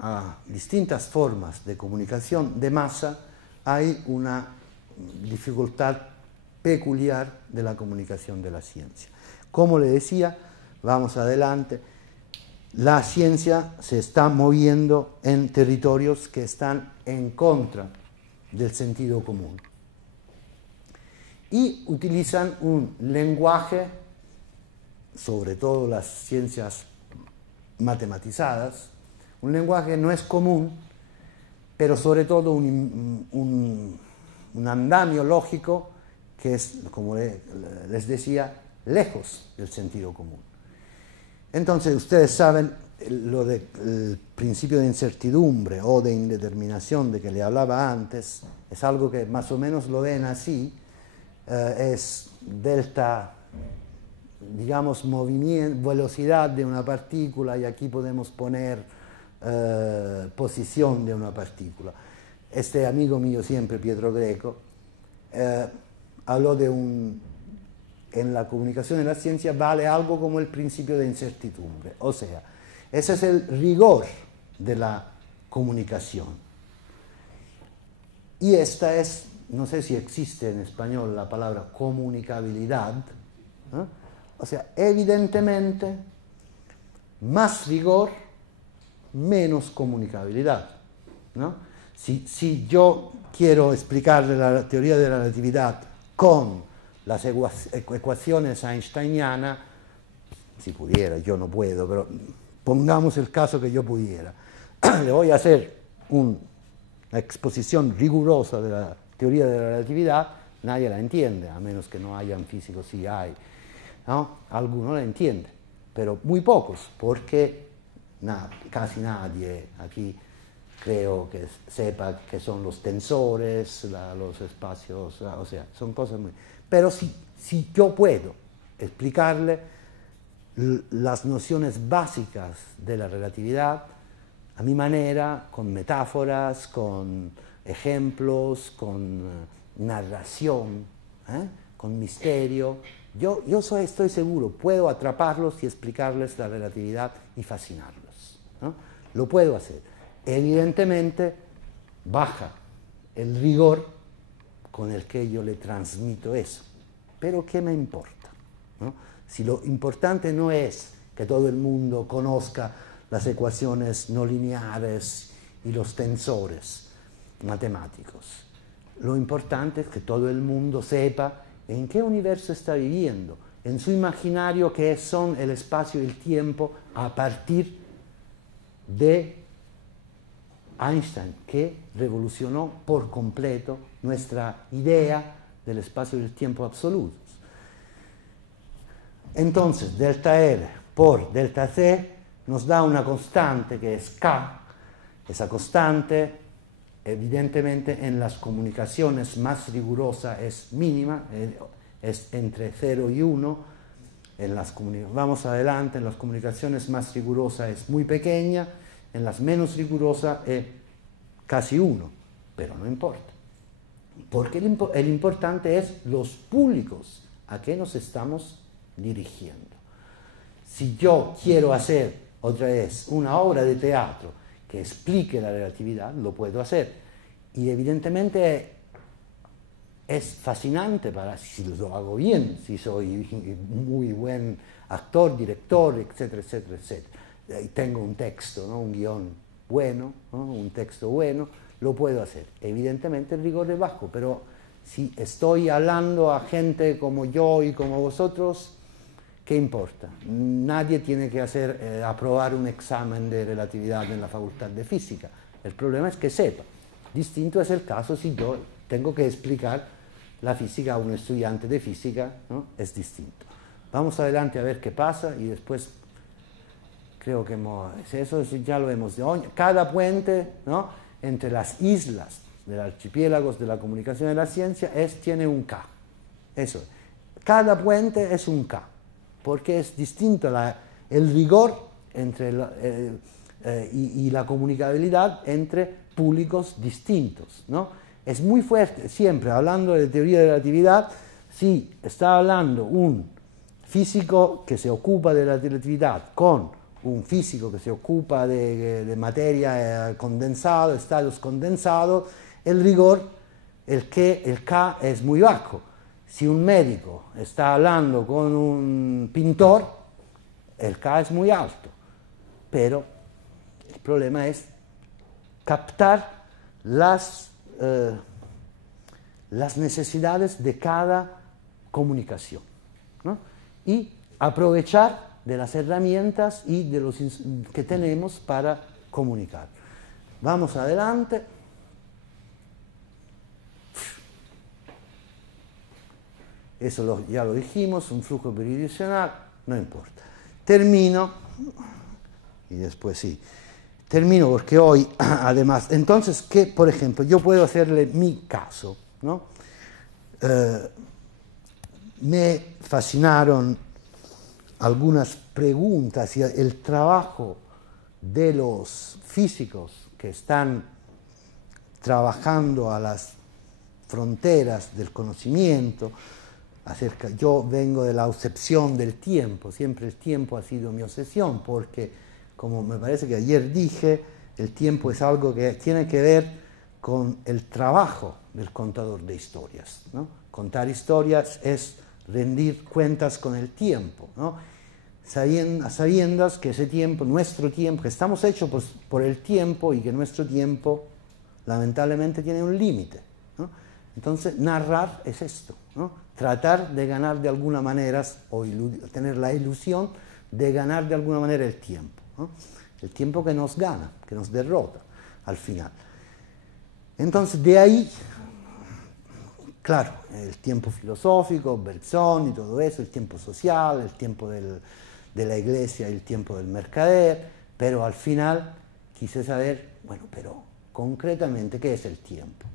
a distintas formas de comunicación de masa, hay una dificultad peculiar de la comunicación de la ciencia. Como le decía, vamos adelante, la ciencia se está moviendo en territorios que están en contra del sentido común y utilizan un lenguaje, sobre todo las ciencias matematizadas, un lenguaje que no es común, pero sobre todo un andamio lógico que es, como les decía, lejos del sentido común. Entonces, ustedes saben lo del principio de incertidumbre o de indeterminación de que le hablaba antes, es algo que más o menos lo ven así, es delta, digamos, movimiento, velocidad de una partícula, y aquí podemos poner posición de una partícula. Este amigo mío siempre, Pietro Greco, habló de en la comunicación de la ciencia vale algo como el principio de incertidumbre, o sea, ese es el rigor de la comunicación. Y esta es, no sé si existe en español la palabra comunicabilidad, ¿eh? O sea, evidentemente, más rigor menos comunicabilidad, ¿no? Si yo quiero explicarle la teoría de la relatividad con las ecuaciones einsteinianas, si pudiera, yo no puedo, pero pongamos el caso que yo pudiera, le voy a hacer una exposición rigurosa de la teoría de la relatividad, nadie la entiende, a menos que no hayan físicos, sí hay, ¿no? Algunos la entienden, pero muy pocos, porque casi nadie aquí creo que sepa qué son los tensores, los espacios, o sea, son cosas muy... Pero si yo puedo explicarle las nociones básicas de la relatividad a mi manera, con metáforas, con ejemplos, con narración, con misterio, yo estoy seguro, puedo atraparlos y explicarles la relatividad y fascinarlos, ¿no? Lo puedo hacer. Evidentemente baja el rigor con el que yo le transmito eso, pero ¿qué me importa, ¿no? Si lo importante no es que todo el mundo conozca las ecuaciones no lineares y los tensores matemáticos, lo importante es que todo el mundo sepa en qué universo está viviendo, en su imaginario que son el espacio y el tiempo a partir de Einstein, que revolucionó por completo nuestra idea del espacio y del tiempo absolutos. Entonces, delta R por delta C nos da una constante que es K. Esa constante, evidentemente, en las comunicaciones más rigurosas es mínima, es entre 0 y 1. Vamos adelante, en las comunicaciones más rigurosas es muy pequeña, en las menos rigurosas es casi 1, pero no importa. Porque el importante es los públicos a que nos estamos dirigiendo. Si yo quiero hacer otra vez una obra de teatro que explique la relatividad, lo puedo hacer. Y evidentemente es fascinante si lo hago bien, si soy muy buen actor, director, etcétera, etcétera, etcétera. Y tengo un texto, ¿no? Un guión bueno, ¿no? Un texto bueno, lo puedo hacer. Evidentemente el rigor es bajo, pero si estoy hablando a gente como yo y como vosotros, ¿qué importa? Nadie tiene que aprobar un examen de relatividad en la Facultad de Física. El problema es que sepa. Distinto es el caso si yo tengo que explicar la física a un estudiante de física, ¿no? Es distinto. Vamos adelante a ver qué pasa y después creo que eso ya lo hemos dicho. Cada puente, ¿no? Entre las islas del archipiélagos de la comunicación de la ciencia tiene un K. Eso. Cada puente es un K, porque es distinto el rigor y la comunicabilidad entre públicos distintos, ¿no? Es muy fuerte, siempre hablando de teoría de la relatividad, si está hablando un físico que se ocupa de la relatividad con un físico que se ocupa de materia condensada, estados condensados, el rigor, el K es muy bajo. Si un médico está hablando con un pintor, el K es muy alto, pero el problema es captar las necesidades de cada comunicación, ¿no? Y aprovechar de las herramientas y de los que tenemos para comunicar. Vamos adelante. Eso ya lo dijimos, un flujo bidireccional, no importa. Termino, y después sí, termino porque hoy, además, entonces, que por ejemplo, yo puedo hacerle mi caso, ¿no? Me fascinaron algunas preguntas y el trabajo de los físicos que están trabajando a las fronteras del conocimiento. Yo vengo de la obsesión del tiempo, siempre el tiempo ha sido mi obsesión, porque, como me parece que ayer dije, el tiempo es algo que tiene que ver con el trabajo del contador de historias, ¿no? Contar historias es rendir cuentas con el tiempo, ¿no? a sabiendas que ese tiempo, nuestro tiempo, que estamos hechos por el tiempo y que nuestro tiempo lamentablemente tiene un límite, ¿no? Entonces narrar es esto, ¿no? Tratar de ganar de alguna manera o tener la ilusión de ganar de alguna manera el tiempo, ¿no? El tiempo que nos gana, que nos derrota al final. Entonces de ahí, claro, el tiempo filosófico, Bergson y todo eso, el tiempo social, el tiempo de la iglesia y el tiempo del mercader, pero al final quise saber, bueno, pero concretamente, ¿qué es el tiempo?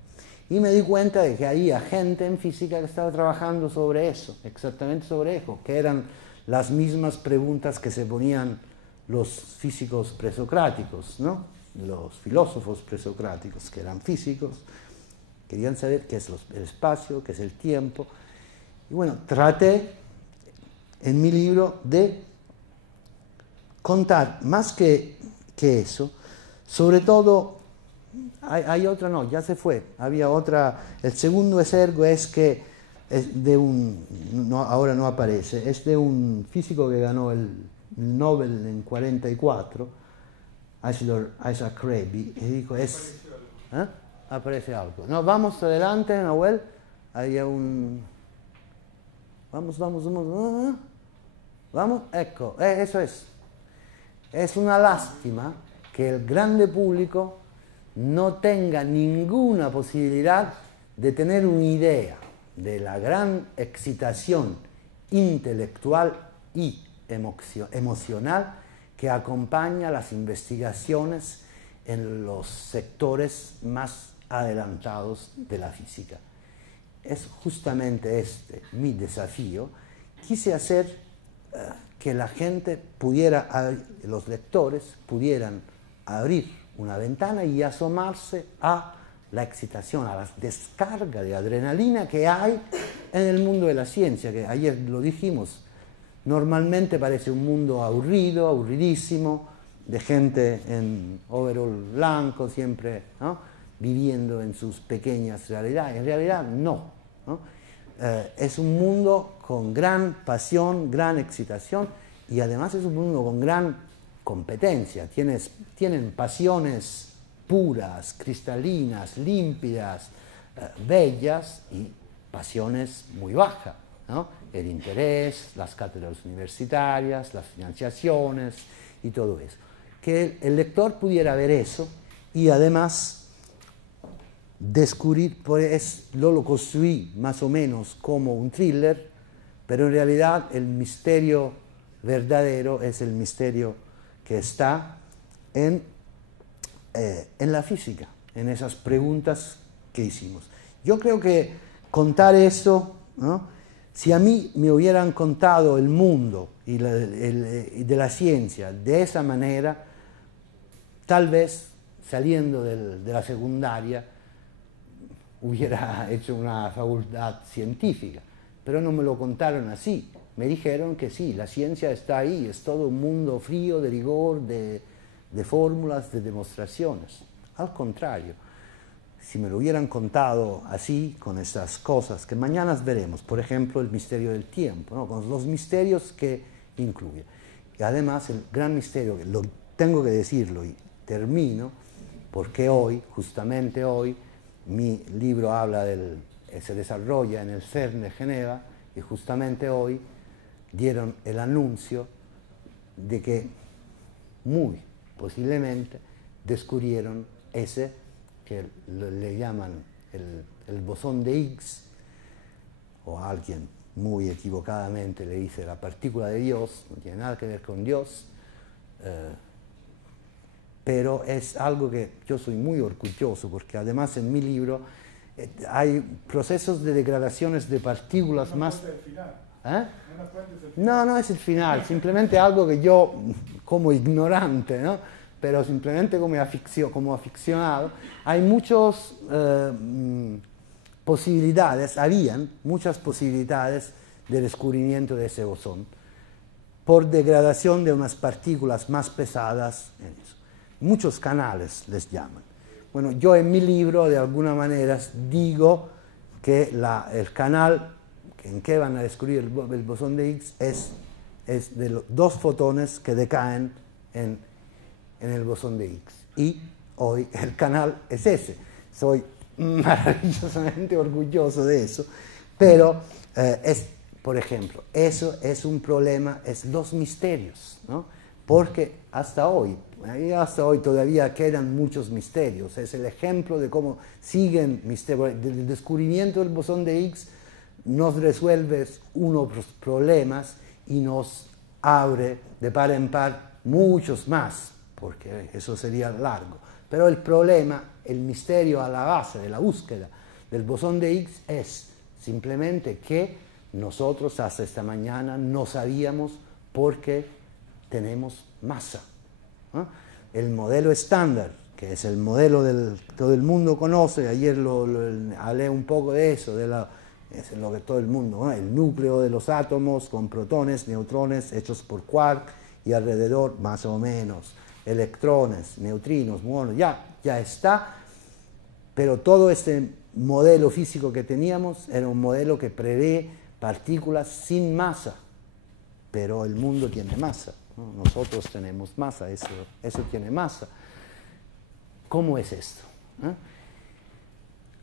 Y me di cuenta de que había gente en física que estaba trabajando sobre eso, exactamente sobre eso, que eran las mismas preguntas que se ponían los físicos presocráticos, ¿no? Los filósofos presocráticos, que eran físicos, querían saber qué es el espacio, qué es el tiempo. Y bueno, traté en mi libro de contar más que eso, sobre todo, hay otra, no, ya se fue, había otra, el segundo exergo es que es de ahora no aparece, es de un físico que ganó el Nobel en 44, Isaac Rabi, y dijo, ¿eh? Aparece algo. No, vamos adelante, Nahuel, había vamos, ecco, eso es. Es una lástima que el grande público no tenga ninguna posibilidad de tener una idea de la gran excitación intelectual y emocional que acompaña las investigaciones en los sectores más adelantados de la física. Es justamente este mi desafío. Quise hacer que la gente los lectores pudieran abrir una ventana y asomarse a la excitación, a la descarga de adrenalina que hay en el mundo de la ciencia, que ayer lo dijimos, normalmente parece un mundo aburrido, aburridísimo, de gente en overall blanco, siempre, ¿no? Viviendo en sus pequeñas realidades. En realidad no, ¿no? Es un mundo con gran pasión, gran excitación, y además es un mundo con gran competencia. Tienen pasiones puras, cristalinas, límpidas, bellas, y pasiones muy bajas, ¿no? El interés, las cátedras universitarias, las financiaciones y todo eso. Que el lector pudiera ver eso y además descubrir, pues lo construí más o menos como un thriller, pero en realidad el misterio verdadero es el misterio que está en la física, en esas preguntas que hicimos. Yo creo que contar eso, ¿no? Si a mí me hubieran contado el mundo y de la ciencia de esa manera, tal vez saliendo de la secundaria hubiera hecho una facultad científica, pero no me lo contaron así. Me dijeron que sí, la ciencia está ahí, es todo un mundo frío de rigor, de fórmulas, de demostraciones. Al contrario, si me lo hubieran contado así, con esas cosas que mañana veremos, por ejemplo, el misterio del tiempo, ¿no? Con los misterios que incluye. Y además el gran misterio, lo tengo que decirlo y termino, porque hoy, justamente hoy, mi libro se desarrolla en el CERN de Ginebra, y justamente hoy dieron el anuncio de que muy posiblemente descubrieron ese que le llaman el bosón de Higgs, o alguien muy equivocadamente le dice la partícula de Dios, no tiene nada que ver con Dios, pero es algo que yo soy muy orgulloso, porque además en mi libro hay procesos de degradaciones de partículas más... ¿Eh? No es el final, simplemente algo que yo, como ignorante, ¿no? Pero simplemente como aficionado, hay muchas habían muchas posibilidades de descubrimiento de ese bosón por degradación de unas partículas más pesadas en eso. Muchos canales les llaman. Bueno, yo en mi libro de alguna manera digo que el canal en que van a descubrir el bosón de Higgs es es de los dos fotones que decaen en el bosón de Higgs. Y hoy el canal es ese. Soy maravillosamente orgulloso de eso, pero por ejemplo, eso es un problema, es los misterios, ¿no? Porque hasta hoy todavía quedan muchos misterios. Es el ejemplo de cómo siguen misterios. El descubrimiento del bosón de Higgs nos resuelve unos problemas y nos abre de par en par muchos más, porque eso sería largo. Pero el problema, el misterio a la base de la búsqueda del bosón de Higgs es simplemente que nosotros hasta esta mañana no sabíamos por qué tenemos masa, ¿no? El modelo estándar, que es el modelo que todo el mundo conoce, ayer hablé un poco de eso, es lo que todo el mundo, ¿no? El núcleo de los átomos con protones, neutrones hechos por quark y alrededor más o menos electrones, neutrinos, muones, ya está, pero todo este modelo físico que teníamos era un modelo que prevé partículas sin masa, pero el mundo tiene masa, ¿no? Nosotros tenemos masa, eso tiene masa. ¿Cómo es esto?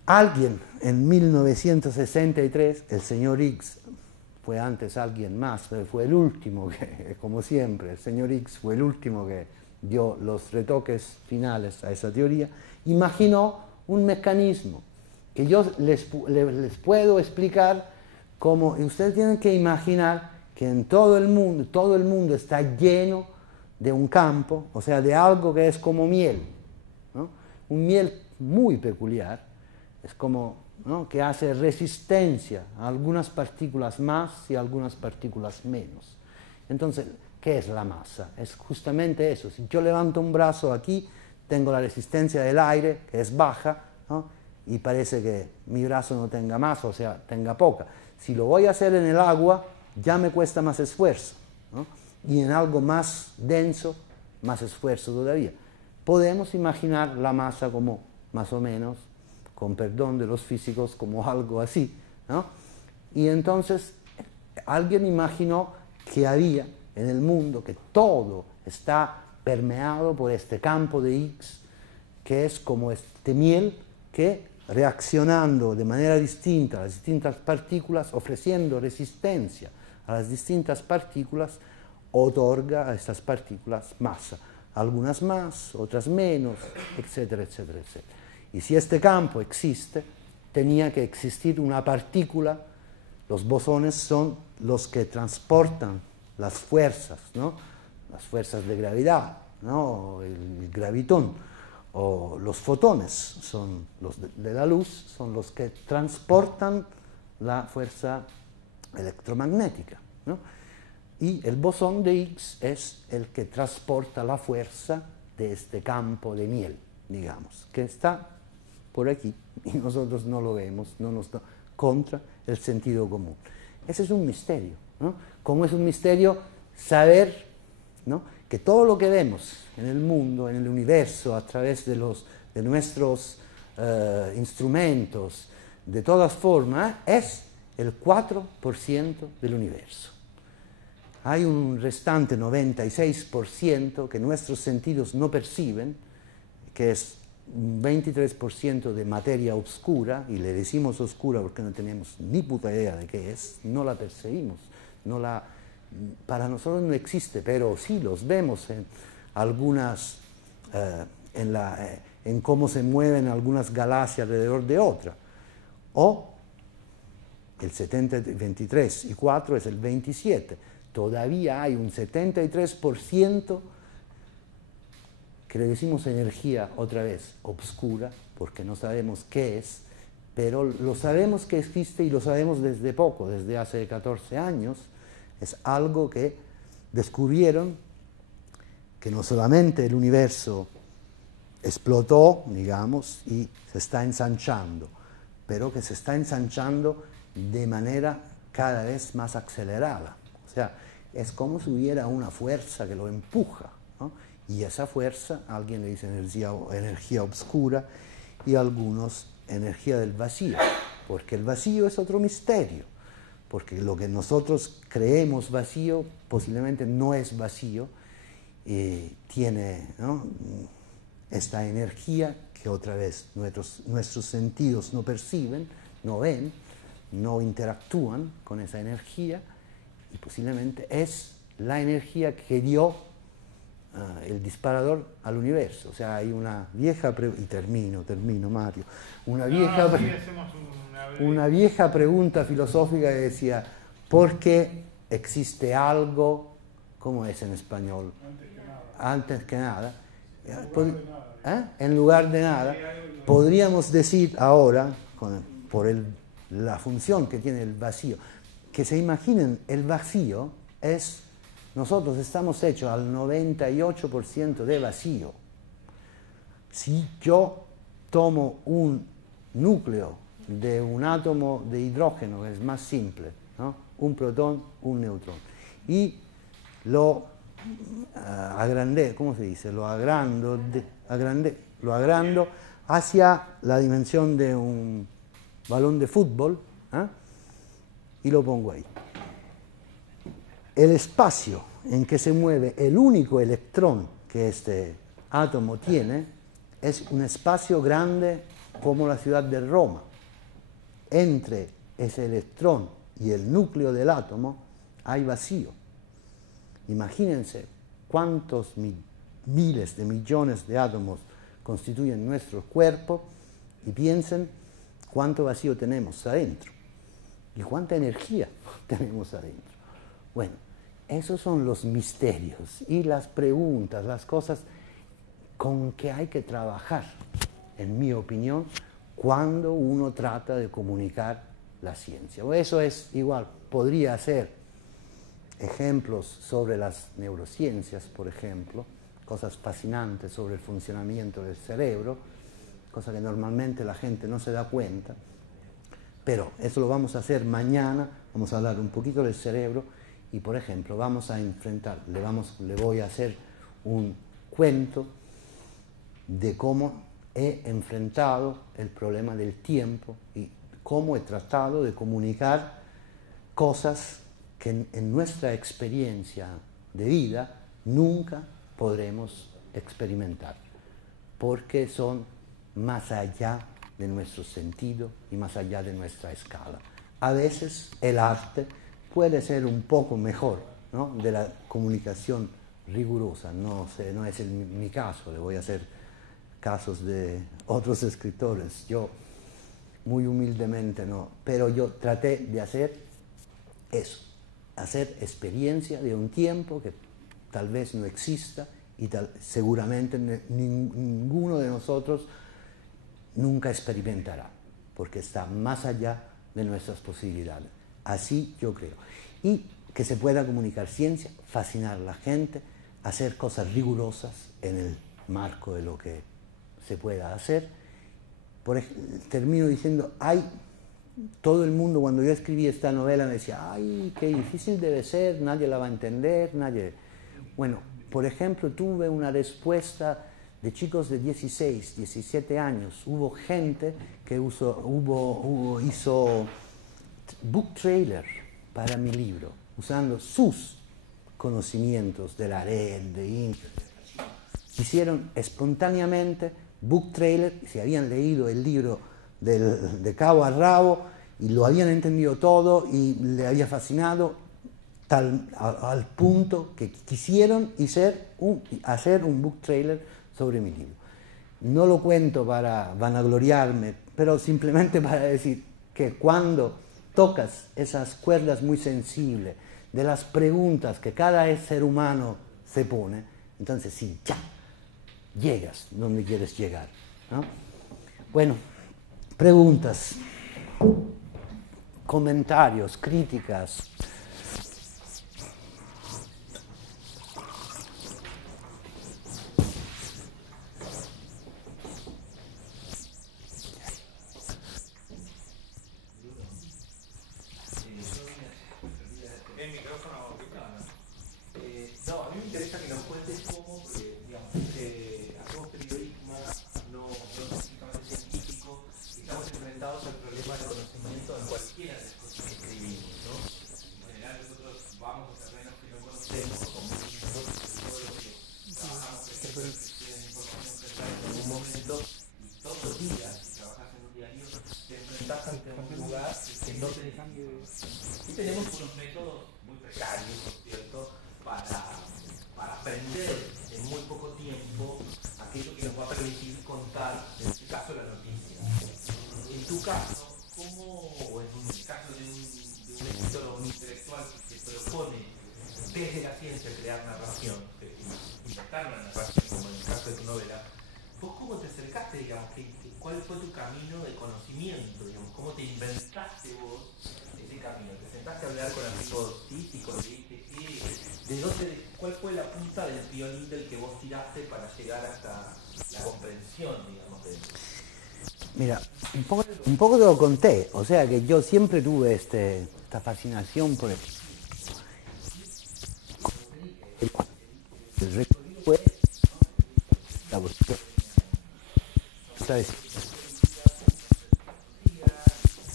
Alguien en 1963, el señor Higgs, fue antes alguien más, pero fue el último que, como siempre, el señor Higgs fue el último que dio los retoques finales a esa teoría, imaginó un mecanismo que yo les puedo explicar como, y ustedes tienen que imaginar que en todo el mundo está lleno de un campo, o sea, de algo que es como miel, ¿no? Un miel muy peculiar, es como, ¿no?, que hace resistencia a algunas partículas más y a algunas partículas menos. Entonces, ¿qué es la masa? Es justamente eso. Si yo levanto un brazo aquí, tengo la resistencia del aire, que es baja, ¿no?, y parece que mi brazo no tenga masa, o sea, tenga poca. Si lo voy a hacer en el agua, ya me cuesta más esfuerzo, ¿no? Y en algo más denso, más esfuerzo todavía. Podemos imaginar la masa como, más o menos, con perdón de los físicos, como algo así, ¿no? Y entonces alguien imaginó que había en el mundo, que todo está permeado por este campo de Higgs, que es como este miel que, reaccionando de manera distinta a las distintas partículas, ofreciendo resistencia a las distintas partículas, otorga a estas partículas masa, algunas más, otras menos, etcétera, etcétera, etcétera. Y si este campo existe, tenía que existir una partícula. Los bosones son los que transportan las fuerzas, ¿no?, las fuerzas de gravedad, ¿no?, el gravitón, o los fotones, son los de la luz, son los que transportan la fuerza electromagnética, ¿no? Y el bosón de Higgs es el que transporta la fuerza de este campo de miel, digamos, que está por aquí y nosotros no lo vemos, contra el sentido común. Ese es un misterio, ¿no? Como es un misterio saber, ¿no?, que todo lo que vemos en el mundo, en el universo, a través de nuestros instrumentos, de todas formas, es el 4% del universo. Hay un restante 96% que nuestros sentidos no perciben, que es un 23% de materia oscura, y le decimos oscura porque no tenemos ni puta idea de qué es, no la percibimos, para nosotros no existe, pero sí los vemos en algunas, en cómo se mueven algunas galaxias alrededor de otra. O el 23 y 4 es el 27. Todavía hay un 73% que le decimos energía, otra vez, obscura, porque no sabemos qué es, pero lo sabemos que existe y lo sabemos desde poco, desde hace 14 años. Es algo que descubrieron, que no solamente el universo explotó, digamos, y se está ensanchando, pero que se está ensanchando de manera cada vez más acelerada. O sea, es como si hubiera una fuerza que lo empuja, ¿no? Y esa fuerza, alguien le dice energía oscura y algunos energía del vacío, porque el vacío es otro misterio, porque lo que nosotros creemos vacío posiblemente no es vacío, tiene, ¿no?, esta energía que otra vez nuestros sentidos no perciben, no ven, no interactúan con esa energía, y posiblemente es la energía que dio el disparador al universo. O sea, hay una vieja pregunta, y termino, Mario, una vieja pregunta filosófica que decía, ¿por qué existe algo? ¿Cómo es en español? Antes que nada. En lugar de nada. Podríamos decir ahora, por la función que tiene el vacío, que se imaginen, el vacío es, nosotros estamos hechos al 98% de vacío. Si yo tomo un núcleo de un átomo de hidrógeno, que es más simple, ¿no?, un protón, un neutrón, y lo agrandé, ¿cómo se dice? Lo agrando hacia la dimensión de un balón de fútbol, y lo pongo ahí. El espacio en que se mueve el único electrón que este átomo tiene es un espacio grande como la ciudad de Roma. Entre ese electrón y el núcleo del átomo hay vacío. Imagínense cuántos miles de millones de átomos constituyen nuestro cuerpo y piensen cuánto vacío tenemos adentro y cuánta energía tenemos adentro. Bueno, esos son los misterios y las preguntas, las cosas con que hay que trabajar, en mi opinión, cuando uno trata de comunicar la ciencia. Eso es igual, podría ser ejemplos sobre las neurociencias, por ejemplo, cosas fascinantes sobre el funcionamiento del cerebro, cosa que normalmente la gente no se da cuenta, pero eso lo vamos a hacer mañana, vamos a hablar un poquito del cerebro y, por ejemplo, vamos a enfrentar, le voy a hacer un cuento de cómo he enfrentado el problema del tiempo y cómo he tratado de comunicar cosas que en nuestra experiencia de vida nunca podremos experimentar, porque son más allá de nuestro sentido y más allá de nuestra escala. A veces el arte puede ser un poco mejor, ¿no?, de la comunicación rigurosa. No sé, no es mi caso, le voy a hacer casos de otros escritores. Yo, muy humildemente, no, pero yo traté de hacer eso, hacer experiencia de un tiempo que tal vez no exista y seguramente ninguno de nosotros nunca experimentará, porque está más allá de nuestras posibilidades. Así yo creo. Y que se pueda comunicar ciencia, fascinar a la gente, hacer cosas rigurosas en el marco de lo que se pueda hacer. Termino diciendo, todo el mundo, cuando yo escribí esta novela, me decía, ay, qué difícil debe ser, nadie la va a entender, nadie... Bueno, por ejemplo, tuve una respuesta de chicos de 16, 17 años. Hubo gente que hizo book trailer para mi libro, usando sus conocimientos de la red, de internet. Hicieron espontáneamente book trailer, se habían leído el libro de cabo a rabo y lo habían entendido todo y le había fascinado al punto que quisieron hacer un book trailer sobre mi libro. No lo cuento para vanagloriarme, pero simplemente para decir que cuando tocas esas cuerdas muy sensibles de las preguntas que cada ser humano se pone, entonces sí, ya, llegas donde quieres llegar, ¿no? Bueno, preguntas, comentarios, críticas. No, a mí me interesa que nos cuentes cómo, digamos, hacemos periodismo no específicamente científico y estamos enfrentados al problema del conocimiento en cualquiera de las cosas que escribimos, ¿no? Y tenemos unos métodos muy precarios, ¿no es cierto?, para aprender en muy poco tiempo aquello que nos va a permitir contar, en este caso, la noticia. En tu caso, ¿cómo, o en el caso de un escritor o un intelectual que se propone desde la ciencia crear narración, inventar una narración, como en el caso de tu novela, ¿vos cómo te acercaste, digamos, cuál fue tu camino de conocimiento, digamos, cómo te inventaste vos ese camino? ¿Te sentaste a hablar con amigos físicos? ¿De dónde, cuál fue la punta del violín del que vos tiraste para llegar hasta la comprensión, digamos, de eso? Mira, un poco te lo conté, o sea que yo siempre tuve esta fascinación por el recorrido fue la búsqueda, ¿sabes?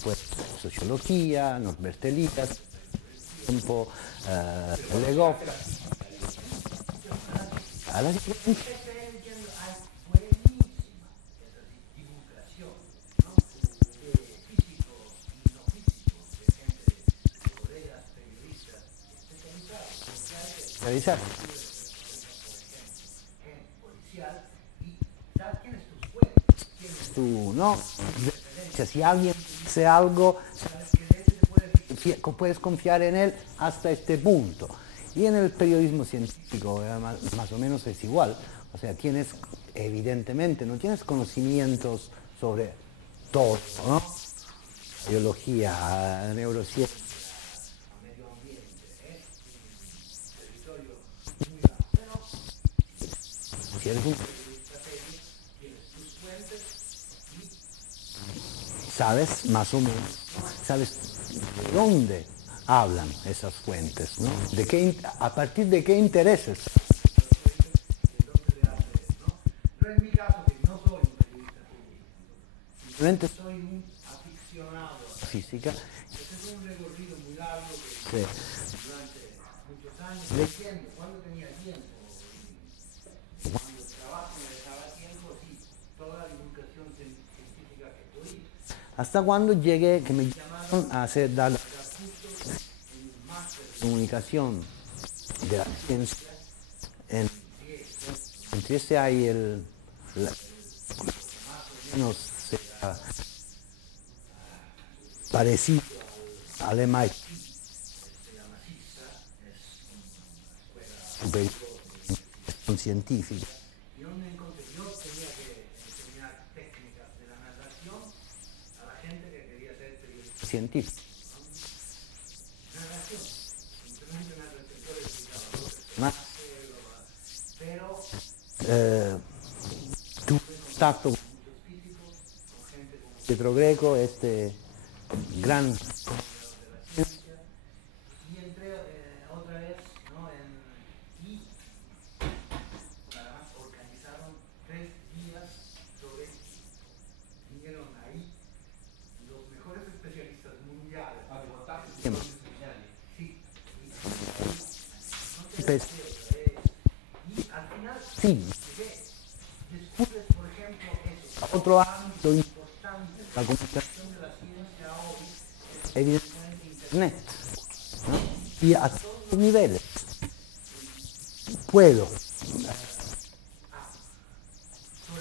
Pues sociología, Norbertelitas, tiempo, Legó, a la realizar. Tú, ¿no? Si alguien dice algo, puedes confiar en él hasta este punto. Y en el periodismo científico más o menos es igual. O sea, tienes, evidentemente, no tienes conocimientos sobre todo, ¿no? Biología, neurociencia, medio ambiente, territorio muy bajo. Si eres un periodista serio, tienes tus fuentes y sabes más o menos, sabes de dónde hablan esas fuentes, ¿no? A partir de qué intereses. Pero en mi caso, que no soy un periodista científico, simplemente soy un aficionado a la física. Este es un recorrido muy largo que durante muchos años, leyendo, cuando tenía tiempo, cuando el trabajo me dejaba tiempo, sí, toda la divulgación científica que podía. Hasta cuando llegué, que me llamaron a dar comunicación de la ciencia en Trieste hay más o menos parecido al MIT, se llama CISA, es una escuela superior científica. Y donde encontré, yo tenía que enseñar técnicas de la narración a la gente que quería ser periodista científico. Pero tuve contacto con muchos físicos, con gente como Pietro Greco, gran comunicador de la ciencia, y entré otra vez, ¿no? Y además organizaron 3 días sobre, vinieron ahí los mejores especialistas mundiales. De montajes y Siempre. Sí. Y al final, sí, descubres, por ejemplo, eso. Otro ámbito importante, la comunicación de la ciencia hoy, es evidentemente Internet, ¿no? Y a todos los niveles. Puedo. Sobre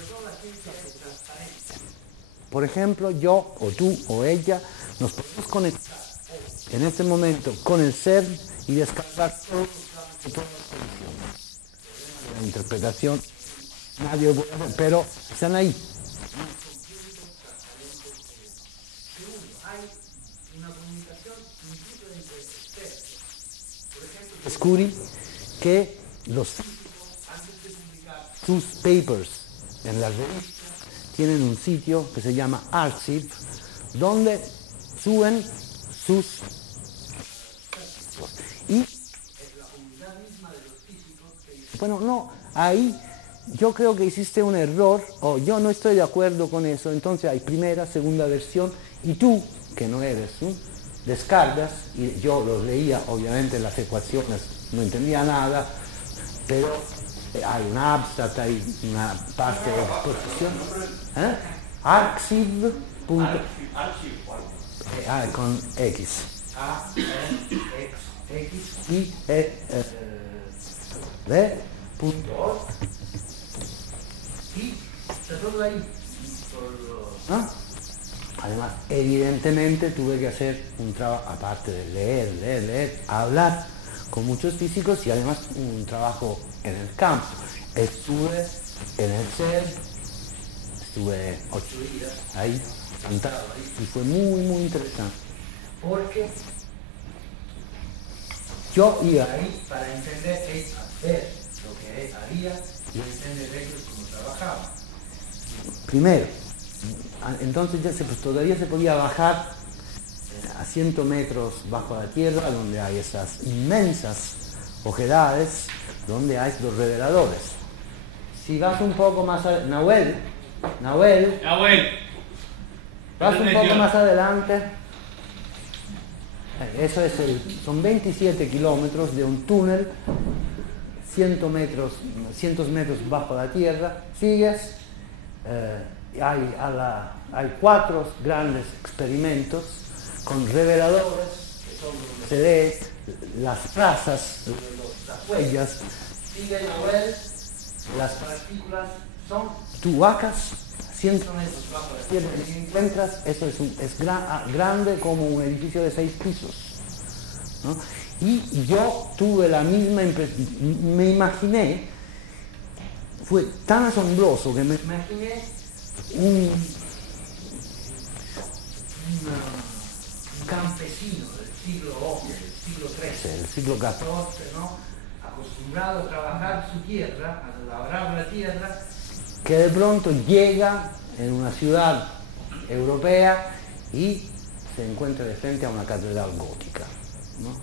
todo la ciencia de transparencia. Por ejemplo, yo, o tú, o ella, nos podemos conectar en este momento con el ser y descargar todos los datos de la interpretación. Nadie lo puede hacer, pero están ahí. Hay una comunicación incluso entre expertos. Por ejemplo, descubrí que los físicos, antes de publicar sus papers en las revistas, tienen un sitio que se llama Arxiv, donde suben sus y es la comunidad misma de los físicos que dice, bueno, no, ahí yo creo que hiciste un error, o yo no estoy de acuerdo con eso, entonces hay primera, segunda versión, y tú, que no eres, ¿no? Descargas, y yo los leía, obviamente las ecuaciones no entendía nada, pero hay una abstract, hay una parte de exposición, Arxiv. Con X. A, X, Y, punto O. Y está todo ahí. ¿No? Además, evidentemente tuve que hacer un trabajo, aparte de leer, hablar con muchos físicos y además un trabajo en el campo. Estuve en el CERN, estuve 8 días ahí, sentado ahí, y fue muy, muy interesante. Porque yo iba ahí para entender, hacer lo que haría y entender ellos cómo trabajaban. Primero, entonces ya todavía se podía bajar a 100 metros bajo la tierra, donde hay esas inmensas oquedades, donde hay los reveladores. Si vas un poco más Nahuel, vas un poco más adelante. Eso es son 27 kilómetros de un túnel, 100 metros bajo la tierra. Sigues, hay 4 grandes experimentos con reveladores, que son donde se ve las trazas, las huellas. Sigue Nahuel, las partículas son, tú bajas 100 metros bajo la tierra y encuentras, eso es grande como un edificio de 6 pisos, ¿no? Y yo tuve la misma impresión, me imaginé, fue tan asombroso que me imaginé un campesino del siglo XI, del siglo XIII, del siglo XIV, ¿no? Acostumbrado a trabajar su tierra, a labrar la tierra, que de pronto llega en una ciudad europea y se encuentra de frente a una catedral gótica, ¿no?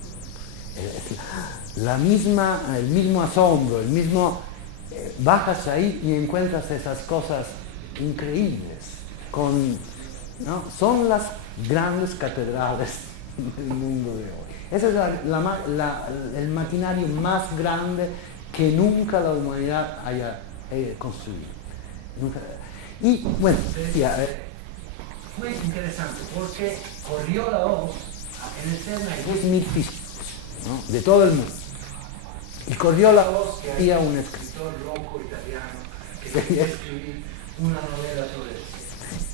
El mismo asombro, bajas ahí y encuentras esas cosas increíbles, ¿no? Son las grandes catedrales del mundo de hoy. Ese es el maquinario más grande que nunca la humanidad haya construido. Y bueno, decía, fue interesante porque corrió la voz, en el CERN hay 10.000 físicos, ¿no? De todo el mundo. Y corrió la voz que había un escritor loco italiano que quería escribir una novela sobre el CERN.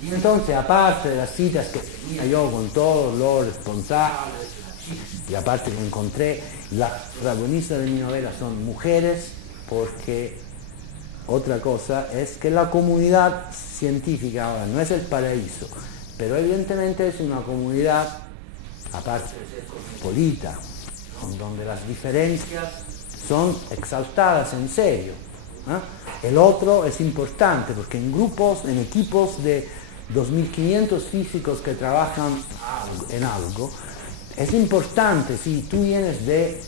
Y entonces, aparte de las citas que tenía yo con todos los responsables, y aparte que encontré, las protagonistas de mi novela son mujeres, porque otra cosa es que la comunidad científica ahora no es el paraíso, pero evidentemente es una comunidad, aparte de ser cosmopolita, donde las diferencias son exaltadas en serio, ¿eh? El otro es importante porque en grupos, en equipos de 2.500 físicos que trabajan en algo, es importante, si tú vienes de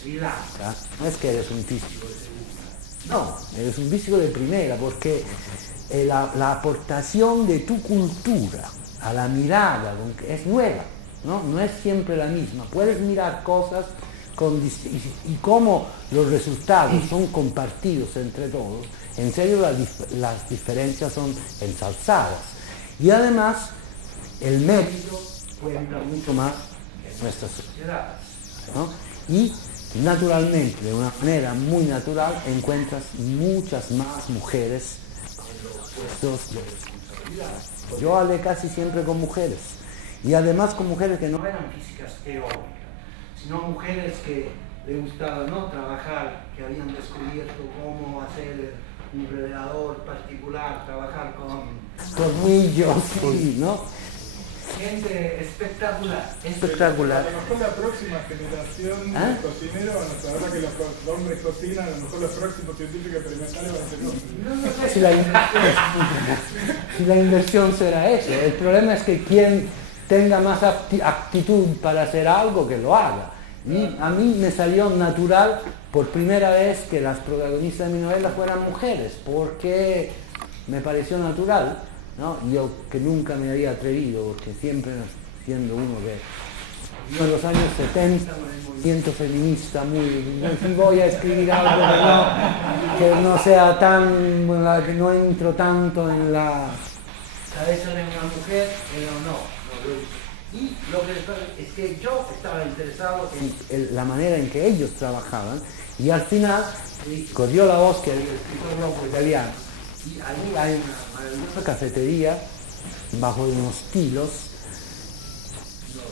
Sri Lanka, no es que eres un físico de segunda, no, eres un físico de primera, porque la aportación de tu cultura a la mirada es nueva, no es siempre la misma. Puedes mirar cosas y como los resultados son compartidos entre todos, en serio las diferencias son ensalzadas. Y además, el mérito cuenta mucho más en nuestras sociedades, ¿no? Y naturalmente, de una manera muy natural, encuentras muchas más mujeres en los puestos de responsabilidad. Yo hablé casi siempre con mujeres, y además con mujeres que no eran físicas teóricas, sino mujeres que les gustaba, ¿no?, trabajar, que habían descubierto cómo hacer un revelador particular, trabajar con tornillos, sí, ¿no? Gente espectacular. A lo mejor la próxima generación de cocineros van a saber que los hombres cocinan, a lo mejor los próximos científicos experimentales van a ser hombres. No sé si la inversión será eso. El problema es que quien tenga más actitud para hacer algo, que lo haga. Y a mí me salió natural por primera vez que las protagonistas de mi novela fueran mujeres, porque me pareció natural, ¿no? Yo que nunca me había atrevido, porque siempre siendo uno en los años 70, el movimiento feminista, si voy a escribir algo que no sea tan, que no entro tanto en la cabeza de una mujer, pero no lo hice. Y lo que es que yo estaba interesado en la manera en que ellos trabajaban, y al final corrió la voz que había escritor loco italiano. Y ahí hay una maravillosa cafetería bajo unos tilos. Nos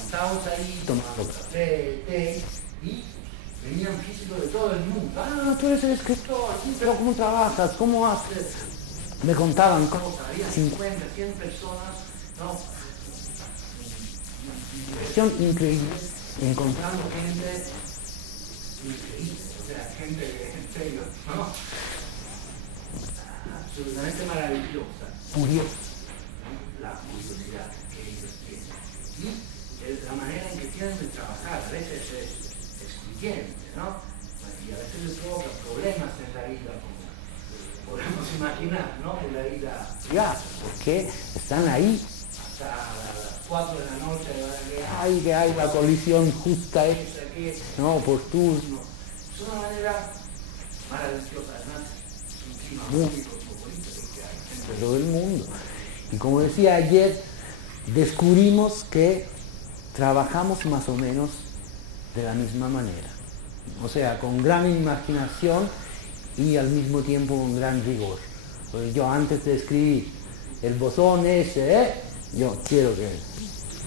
sentábamos ahí, tomando café, té, y venían físicos de todo el mundo. Ah, tú eres el escritor, sí, pero ¿cómo trabajas? ¿Cómo haces? Me contaban cosas, había 50, 100 personas, ¿no? Increíble, encontrando gente increíble, o sea, gente en serio, ¿no? Absolutamente maravillosa, curiosa, ¿no? La curiosidad que ellos tienen y la manera en que tienen de trabajar, a veces es excluyente, ¿no? Y a veces les provoca problemas en la vida, como podemos imaginar, ¿no? En la vida, ya, porque están ahí hasta las 4 de la noche, que hay la colisión justa esa, que no, por turno. Es una manera maravillosa, además, es un clima muy cosmopolita, porque hay gente de todo el mundo. Y como decía ayer, descubrimos que trabajamos más o menos de la misma manera. O sea, con gran imaginación y al mismo tiempo con gran rigor. Porque yo antes de escribir el bosón ese, yo quiero que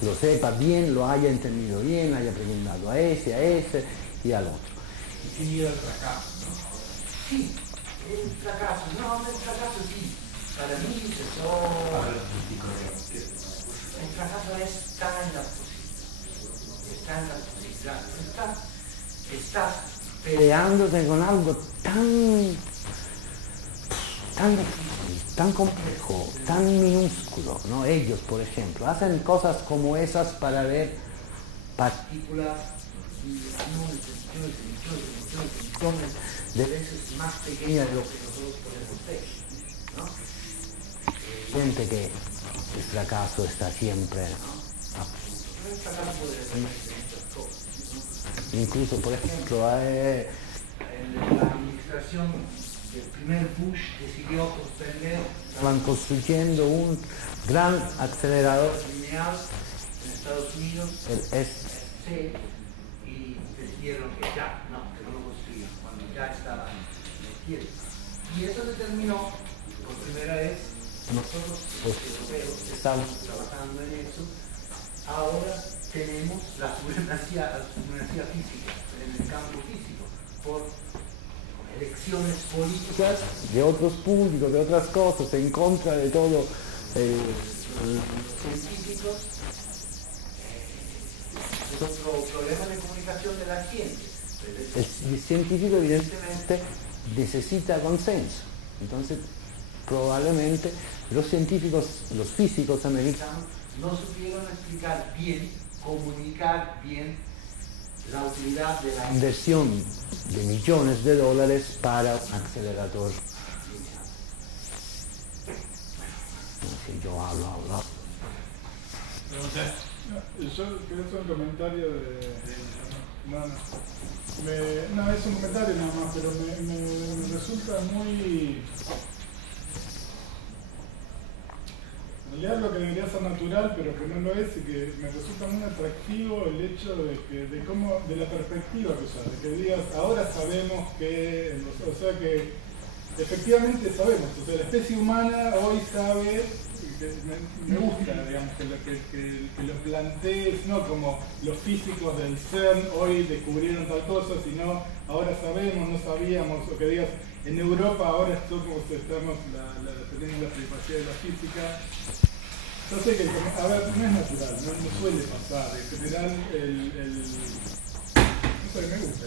lo sepa bien, lo haya entendido bien, haya preguntado a ese y al otro. Y sin ir al fracaso, ¿no? Sí, el fracaso, no, el fracaso sí. Para mí eso... Para los críticos, el fracaso está en la posibilidad. Está en la posibilidad. Estás peleándote con algo tan difícil, tan complejo, tan minúsculo, ¿no? Ellos, por ejemplo, hacen cosas como esas para ver partículas millones de veces más pequeñas de lo que nosotros podemos ver, ¿no? Gente que el fracaso está siempre, ¿no? El fracaso puede ser muchas cosas, ¿no? Incluso, por ejemplo, en la administración el primer Bush decidió suspender, estaban construyendo un gran acelerador lineal en Estados Unidos, el SC, y decidieron que ya, que no lo construían, cuando ya estaban metidos. Y eso determinó, por primera vez, nosotros, los europeos, estamos trabajando en eso, ahora tenemos la supremacía física, en el campo físico, por elecciones políticas de otros públicos, de otras cosas, en contra de todo los científicos. Es otro problema de comunicación de la ciencia. El científico evidentemente necesita consenso. Entonces, probablemente los científicos, los físicos americanos, no supieron explicar bien, comunicar bien la utilidad de la inversión de millones de dólares para un acelerador lineal. Bueno, si yo hablo. Yo quiero hacer un comentario no, es un comentario nada más, pero me resulta muy... En realidad lo que debería ser natural, pero que no lo es, y que me resulta muy atractivo el hecho de la perspectiva que usas, de que digas, ahora sabemos que, o sea que efectivamente sabemos, o sea, la especie humana hoy sabe, me gusta, digamos, que lo plantees, no como los físicos del CERN hoy descubrieron tal cosa, sino ahora sabemos, no sabíamos, o que digas, en Europa ahora estamos teniendo la privacidad de la física. Yo sé que, a ver, no es natural, no suele pasar. En general, no sé, me gusta,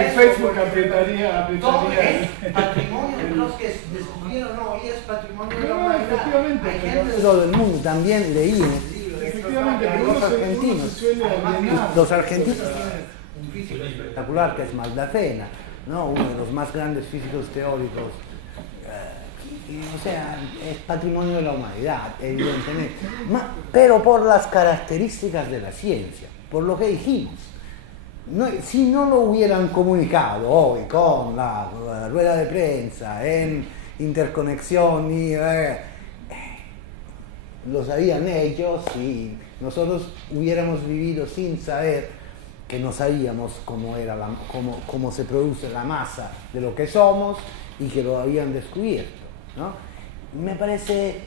el Facebook apretaría. Todo es patrimonio de los que descubrieron, hoy es patrimonio de la humanidad. Efectivamente. Hay gente de todo el mundo, también leí en el libro. Efectivamente, pero los argentinos. Los argentinos tienen un físico espectacular que es Maldacena, ¿no? Uno de los más grandes físicos teóricos. O sea, es patrimonio de la humanidad, evidentemente, pero por las características de la ciencia, por lo que dijimos. Si no lo hubieran comunicado hoy con la rueda de prensa, en interconexión, lo sabían ellos y nosotros hubiéramos vivido sin saber que no sabíamos cómo se produce la masa de lo que somos y que lo habían descubierto, ¿no? Me parece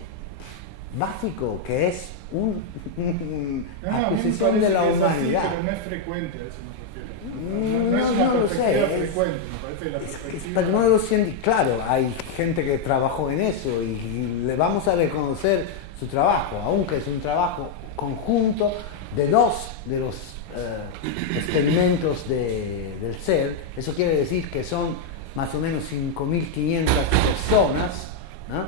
básico que es una adquisición de la humanidad. Así, pero no es frecuente, a eso me refiero. No es una perspectiva frecuente, me parece que la perspectiva... Pero no lo siento, claro, hay gente que trabajó en eso y le vamos a reconocer su trabajo, aunque es un trabajo conjunto de dos de los experimentos del ser. Eso quiere decir que son más o menos 5.500 personas, ¿no?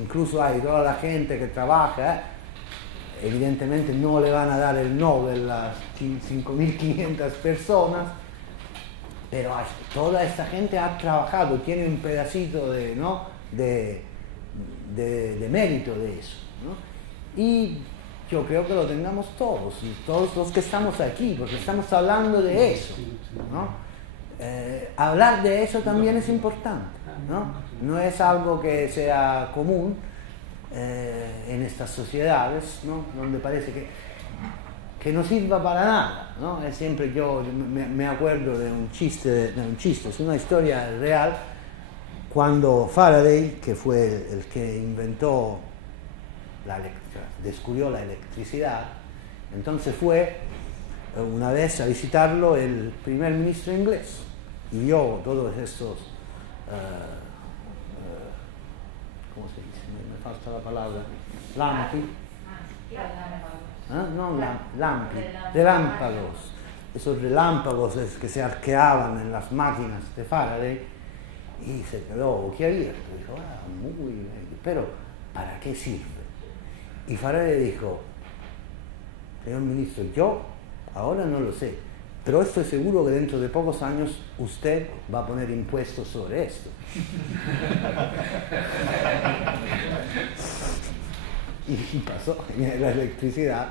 Incluso hay toda la gente que trabaja, evidentemente no le van a dar el Nobel a las 5.500 personas, pero toda esta gente ha trabajado, tiene un pedacito de mérito de eso, ¿no? Y yo creo que lo tengamos todos los que estamos aquí, porque estamos hablando de eso, ¿no? Hablar de eso también es importante, ¿no? No es algo que sea común en estas sociedades, ¿no? Donde parece que no sirva para nada, ¿no? Es siempre yo me acuerdo de un chiste, es una historia real, cuando Faraday, que fue el que inventó descubrió la electricidad, entonces fue una vez a visitarlo el primer ministro inglés y vio todos estos ¿cómo se dice? Me falta la palabra, lampi, no, relámpagos, esos relámpagos que se arqueaban en las máquinas de Faraday, y se quedó boquiabierto, dijo, muy bien, pero ¿para qué sirve? Y Faraday dijo, señor ministro, yo ahora no lo sé, pero estoy seguro que dentro de pocos años usted va a poner impuestos sobre esto. Y pasó la electricidad.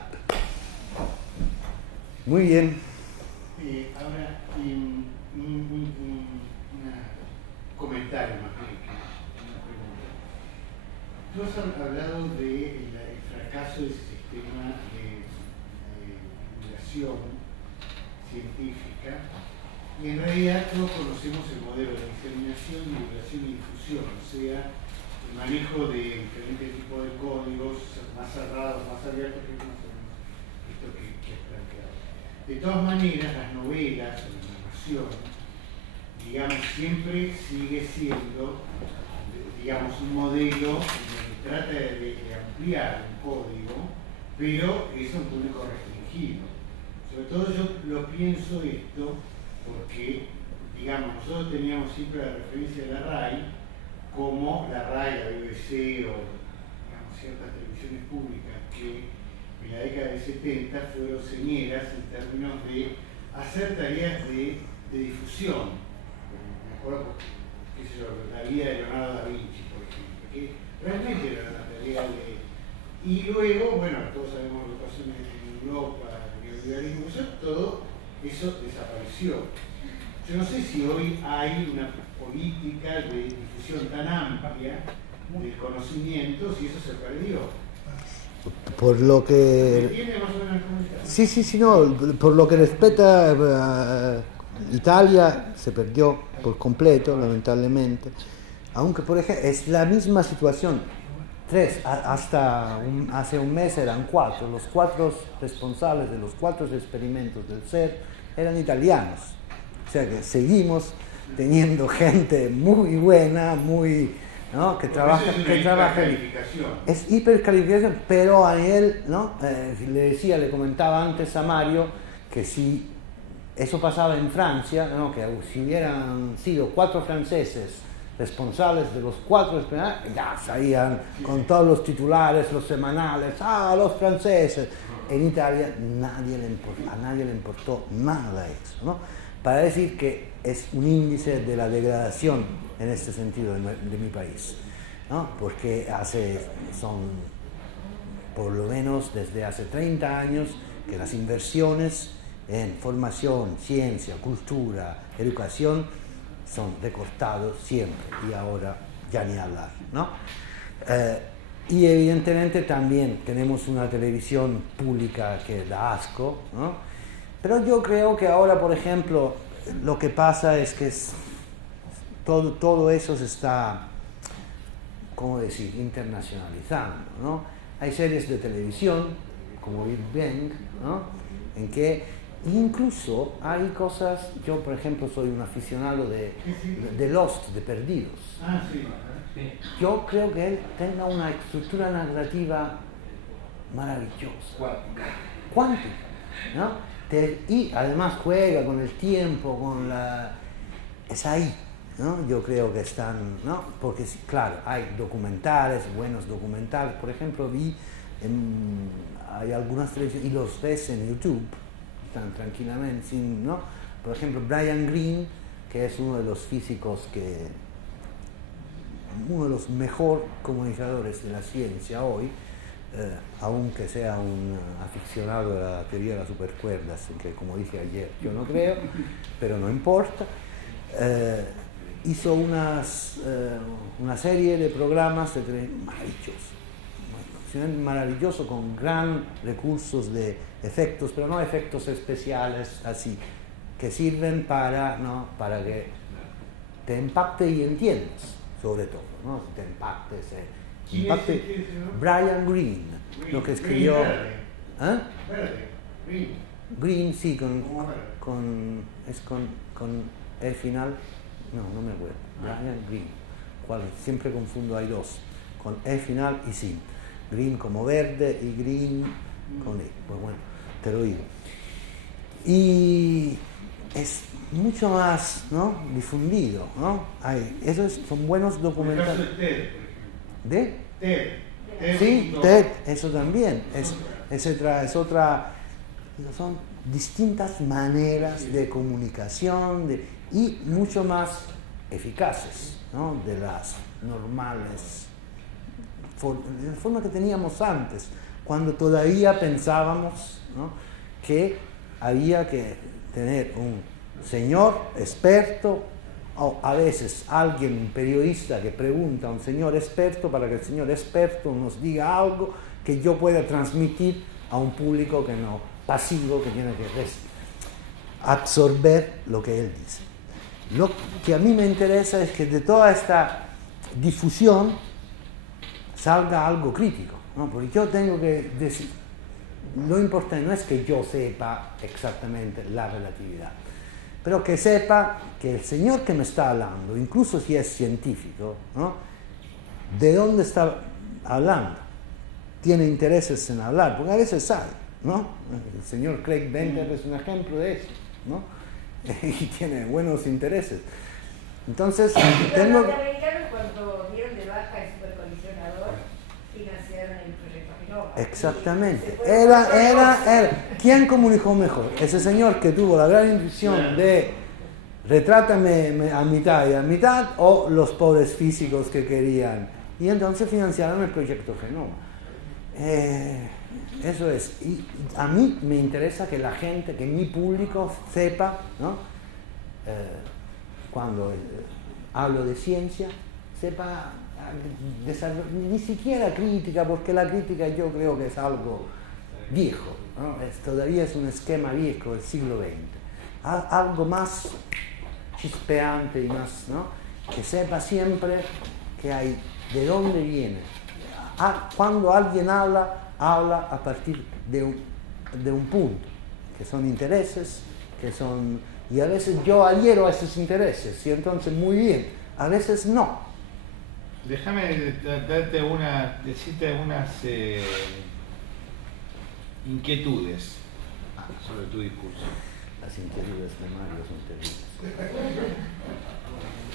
Muy bien. Ahora, un comentario más bien que una pregunta. Tú has hablado del fracaso de ese sistema de divulgación científica, y en realidad todos conocemos el modelo de diseminación, divulgación y difusión, o sea, el manejo de diferentes tipos de códigos más cerrados, más abiertos, que es más o menos esto que has planteado. De todas maneras, las novelas o la narración, digamos, siempre sigue siendo, digamos, un modelo que trata de ampliar un código, pero es un público restringido. Sobre todo yo lo pienso esto porque, digamos, nosotros teníamos siempre la referencia de la RAI como la RAI, la BBC o, digamos, ciertas televisiones públicas que en la década del 70 fueron señeras en términos de hacer tareas de difusión. Me acuerdo, qué sé yo, la vida de Leonardo da Vinci, por ejemplo, que realmente era una tarea de... Y luego, bueno, todos sabemos lo que pasó en Europa, todo eso desapareció. Yo no sé si hoy hay una política de difusión tan amplia del conocimiento, si eso se perdió. Por lo que... ¿Tiene más o menos el comentario? Sí, no, por lo que respecta a Italia, se perdió por completo, lamentablemente. Aunque, por ejemplo, es la misma situación. Hasta hace un mes eran 4. Los 4 responsables de los 4 experimentos del ser eran italianos. O sea que seguimos teniendo gente muy buena, muy, ¿no? que trabaja. Es hipercalificación, pero a él, ¿no? Le comentaba antes a Mario que si eso pasaba en Francia, ¿no? Que si hubieran sido 4 franceses responsables de los 4 experimentos, ya sabían con todos los titulares, los semanales, los franceses. En Italia a nadie le importó nada eso, ¿no? Para decir que es un índice de la degradación en este sentido de mi país, ¿no? Porque son por lo menos desde hace 30 años que las inversiones en formación, ciencia, cultura, educación son recortados siempre, y ahora ya ni hablar, ¿no? Y evidentemente también tenemos una televisión pública que da asco, ¿no? Pero yo creo que ahora, por ejemplo, lo que pasa es que todo eso se está, ¿cómo decir?, internacionalizando, ¿no? Hay series de televisión, como Big Bang, ¿no?, en que incluso hay cosas, yo por ejemplo soy un aficionado de Lost, de Perdidos. Ah, sí. Yo creo que él tenga una estructura narrativa maravillosa. Cuántica, ¿no? Y además juega con el tiempo, con la... Es ahí, ¿no? Yo creo que están, ¿no? Porque claro, hay documentales, buenos documentales. Por ejemplo, hay algunas televisiones, y los ves en YouTube, están tranquilamente, sin, ¿no? Por ejemplo, Brian Greene, que es uno de los físicos uno de los mejores comunicadores de la ciencia hoy, aunque sea un aficionado de la teoría de las supercuerdas, que como dije ayer yo no creo, pero no importa, hizo una serie de programas maravilloso, con gran recursos de efectos, pero no efectos especiales así, que sirven para que te impacte y entiendas, sobre todo, ¿no? Te impacte. Brian Greene, lo que escribió... Green, sí, con E final, no me acuerdo, Brian Greene, siempre confundo, hay dos, con E final y sin, Green como verde y Green con E, pues bueno, te lo digo. Y es mucho más, ¿no?, difundido, ¿no? Son buenos documentales. ¿De? TED. Sí, TED, eso también. Es otra. Son distintas maneras de comunicación y mucho más eficaces, ¿no?, de las normales, de la forma que teníamos antes, cuando todavía pensábamos, ¿no?, que había que tener un señor experto, o a veces un periodista que pregunta a un señor experto para que el señor experto nos diga algo que yo pueda transmitir a un público pasivo, que tiene que absorber lo que él dice. Lo que a mí me interesa es que de toda esta difusión salga algo crítico, ¿no? Porque yo tengo que decir, lo importante no es que yo sepa exactamente la relatividad, pero que sepa que el señor que me está hablando, incluso si es científico, ¿no?, de dónde está hablando, tiene intereses en hablar, porque a veces sabe, ¿no? El señor Craig Venter es un ejemplo de eso, ¿no? Y tiene buenos intereses. Entonces, los norteamericanos, cuando dieron de baja el supercolisionador, financiaron el proyecto Genova. Exactamente. ¿Quién comunicó mejor? Ese señor que tuvo la gran intuición de retrátame a mitad y a mitad, o los pobres físicos que querían. Y entonces financiaron el proyecto Genova. Eso es. Y a mí me interesa que la gente, que mi público sepa, ¿no?, cuando hablo de ciencia, sepa ni siquiera crítica, porque la crítica yo creo que es algo viejo, ¿no? Todavía es un esquema viejo del siglo XX. Algo más chispeante y más, ¿no?, que sepa siempre que hay, de dónde viene. Cuando alguien habla a partir de un punto, que son intereses, y a veces yo adhiero a esos intereses, y entonces muy bien, a veces no. Déjame decirte unas inquietudes sobre tu discurso. Las inquietudes de Mario son terribles.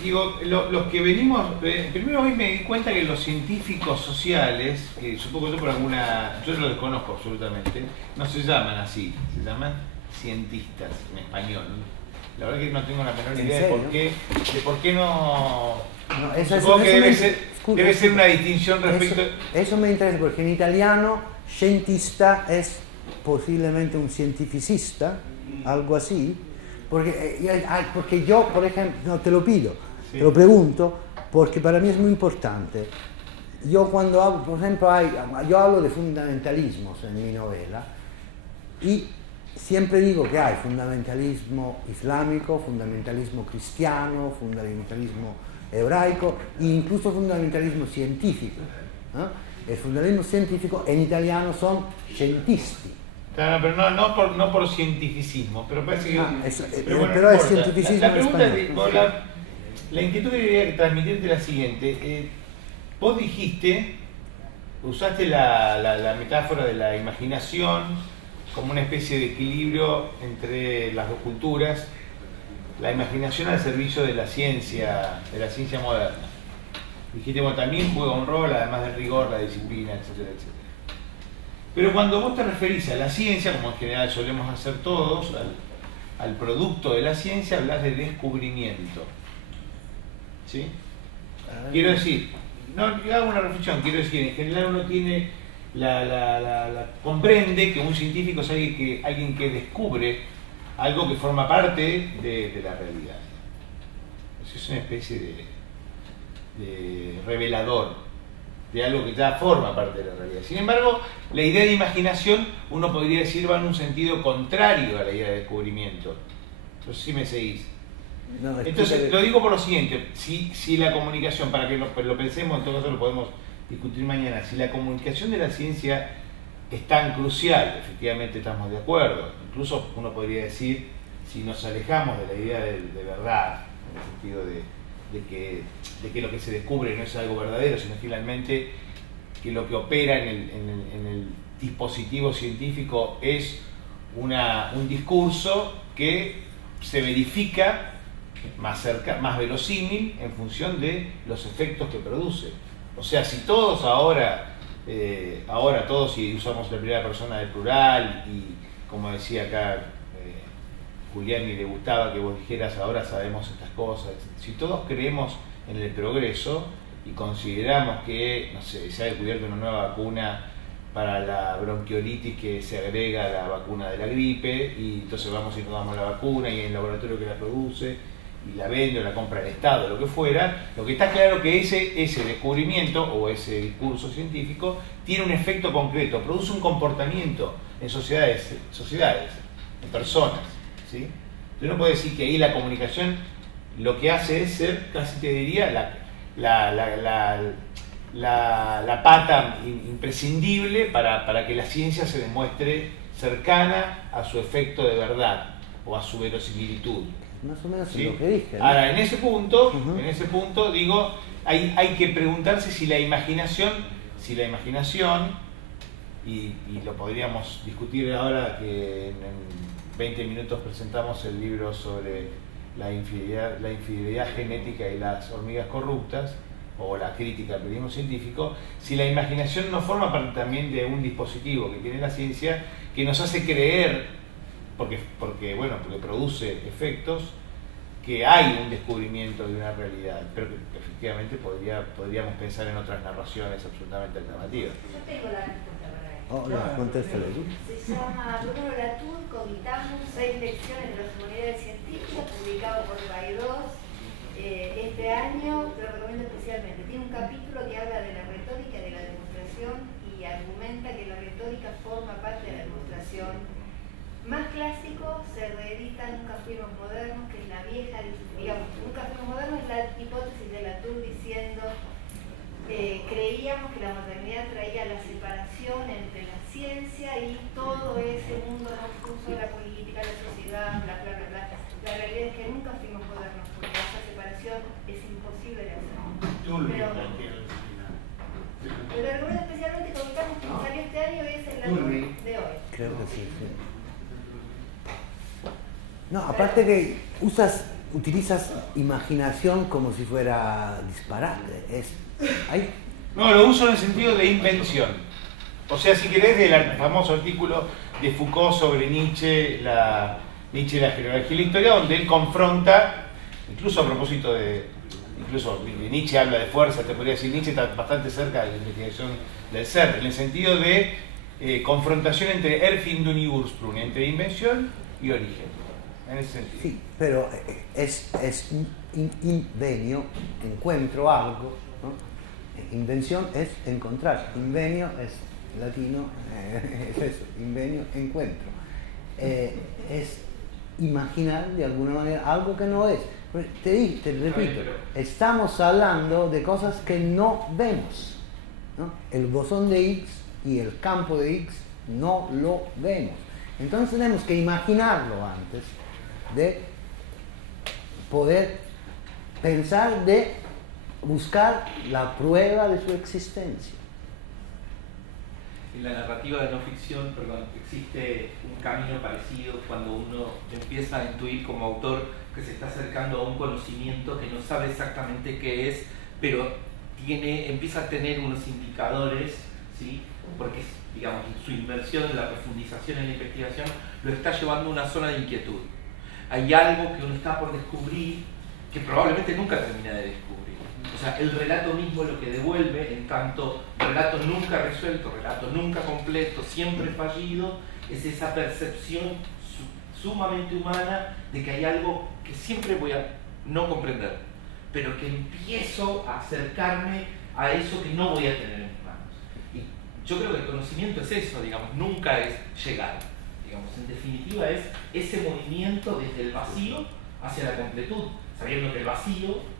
Digo, los que venimos, primero hoy me di cuenta que los científicos sociales, que supongo yo yo lo desconozco absolutamente, no se llaman así, se llaman cientistas en español. La verdad que no tengo la menor idea de por qué no. Supongo que debe ser una distinción respecto. Eso me interesa, porque en italiano scientista es posiblemente un cientificista, algo así, porque yo, por ejemplo, no te lo pido, te lo pregunto, porque para mí es muy importante. yo cuando hablo, por ejemplo, yo hablo de fundamentalismos en mi novela y siempre digo que hay fundamentalismo islámico, fundamentalismo cristiano, fundamentalismo hebraico e incluso fundamentalismo científico. El fundamentalismo científico en italiano son scientisti. Claro, pero no por cientificismo, pero parece que... pero es cientificismo la pregunta en español. La inquietud que quería transmitirte es la siguiente. Vos dijiste, usaste la metáfora de la imaginación como una especie de equilibrio entre las dos culturas, la imaginación al servicio de la ciencia moderna. Dijiste, bueno, también juega un rol, además del rigor, la disciplina, etcétera, etcétera. Pero cuando vos te referís a la ciencia, como en general solemos hacer todos, al producto de la ciencia, hablas de descubrimiento. ¿Sí? Quiero decir, no hago una reflexión, quiero decir, en general uno tiene comprende que un científico es alguien que descubre algo que forma parte de la realidad. Es una especie de revelador de algo que ya forma parte de la realidad. Sin embargo, la idea de imaginación, uno podría decir, va en un sentido contrario a la idea de descubrimiento. No sé si me seguís. No, entonces, lo digo por lo siguiente, si la comunicación, para que lo pensemos, en todo caso lo podemos discutir mañana, si la comunicación de la ciencia es tan crucial, efectivamente estamos de acuerdo, incluso uno podría decir, si nos alejamos de la idea de verdad, en el sentido de que lo que se descubre no es algo verdadero, sino finalmente que lo que opera en el dispositivo científico es un discurso que se verifica más verosímil en función de los efectos que produce. O sea, si todos ahora todos, si usamos la primera persona del plural, y como decía acá Julián, y le gustaba que vos dijeras ahora sabemos estas cosas, si todos creemos en el progreso y consideramos que, no sé, se ha descubierto una nueva vacuna para la bronquiolitis que se agrega a la vacuna de la gripe, y entonces vamos y nos damos la vacuna y el laboratorio que la produce y la vende o la compra el Estado, lo que fuera, lo que está claro que ese descubrimiento o ese discurso científico tiene un efecto concreto, produce un comportamiento en sociedades, en personas, ¿sí? Entonces uno puede decir que ahí la comunicación lo que hace es ser, casi te diría, la pata imprescindible para que la ciencia se demuestre cercana a su efecto de verdad o a su verosimilitud. Más o menos ¿Sí? lo que dije, ¿no? Ahora, en ese punto digo, hay que preguntarse si la imaginación, y lo podríamos discutir ahora que en 20 minutos presentamos el libro sobre la infidelidad genética y las hormigas corruptas, o la crítica al periodismo científico, si la imaginación no forma parte también de un dispositivo que tiene la ciencia que nos hace creer, porque produce efectos, que hay un descubrimiento de una realidad, pero que efectivamente podríamos pensar en otras narraciones absolutamente alternativas. Yo tengo la respuesta para eso. Contéstale. Se llama Bruno Latour, Cogitamos, 6 lecciones de las humanidades científicas, publicado por Paidós este año. Te lo recomiendo especialmente. Tiene un capítulo que habla de la retórica de la demostración y argumenta que la retórica forma parte de la demostración. Más clásico, se reedita Nunca fuimos modernos, que es la vieja, digamos, Nunca fuimos modernos es la hipótesis de Latour diciendo creíamos que la modernidad traía la separación entre la ciencia y todo ese mundo confuso, la política, la sociedad, bla, bla, bla, bla. La realidad es que nunca fuimos modernos, porque esa separación es imposible de hacer. Pero el argumento especialmente comentamos que salió este año es el Latour de hoy. Creo que sí. No, aparte que utilizas imaginación como si fuera disparate. No, lo uso en el sentido de invención. O sea, si querés, del famoso artículo de Foucault sobre Nietzsche, la genealogía y la historia, donde él confronta, incluso a propósito Nietzsche habla de fuerza, te podría decir, Nietzsche está bastante cerca de la investigación del ser, en el sentido de confrontación entre Erfindung y Ursprung, entre invención y origen. En ese sentido. Sí, pero es un ingenio, encuentro algo, ¿no? Invención es encontrar, invenio es latino, es eso, invenio, encuentro. Es imaginar de alguna manera algo que no es. Te repito, estamos hablando de cosas que no vemos, ¿no? El bosón de Higgs y el campo de Higgs no lo vemos. Entonces tenemos que imaginarlo antes de poder pensar, de buscar la prueba de su existencia. En la narrativa de no ficción, perdón, existe un camino parecido cuando uno empieza a intuir como autor que se está acercando a un conocimiento que no sabe exactamente qué es, pero empieza a tener unos indicadores, ¿sí? Porque, digamos, su inmersión en la profundización en la investigación lo está llevando a una zona de inquietud. Hay algo que uno está por descubrir que probablemente nunca termina de descubrir. O sea, el relato mismo lo que devuelve, en tanto relato nunca resuelto, relato nunca completo, siempre fallido, es esa percepción sumamente humana de que hay algo que siempre voy a no comprender, pero que empiezo a acercarme a eso que no voy a tener en mis manos. Y yo creo que el conocimiento es eso, digamos, nunca es llegar. Digamos, en definitiva es ese movimiento desde el vacío hacia la completud, sabiendo que el vacío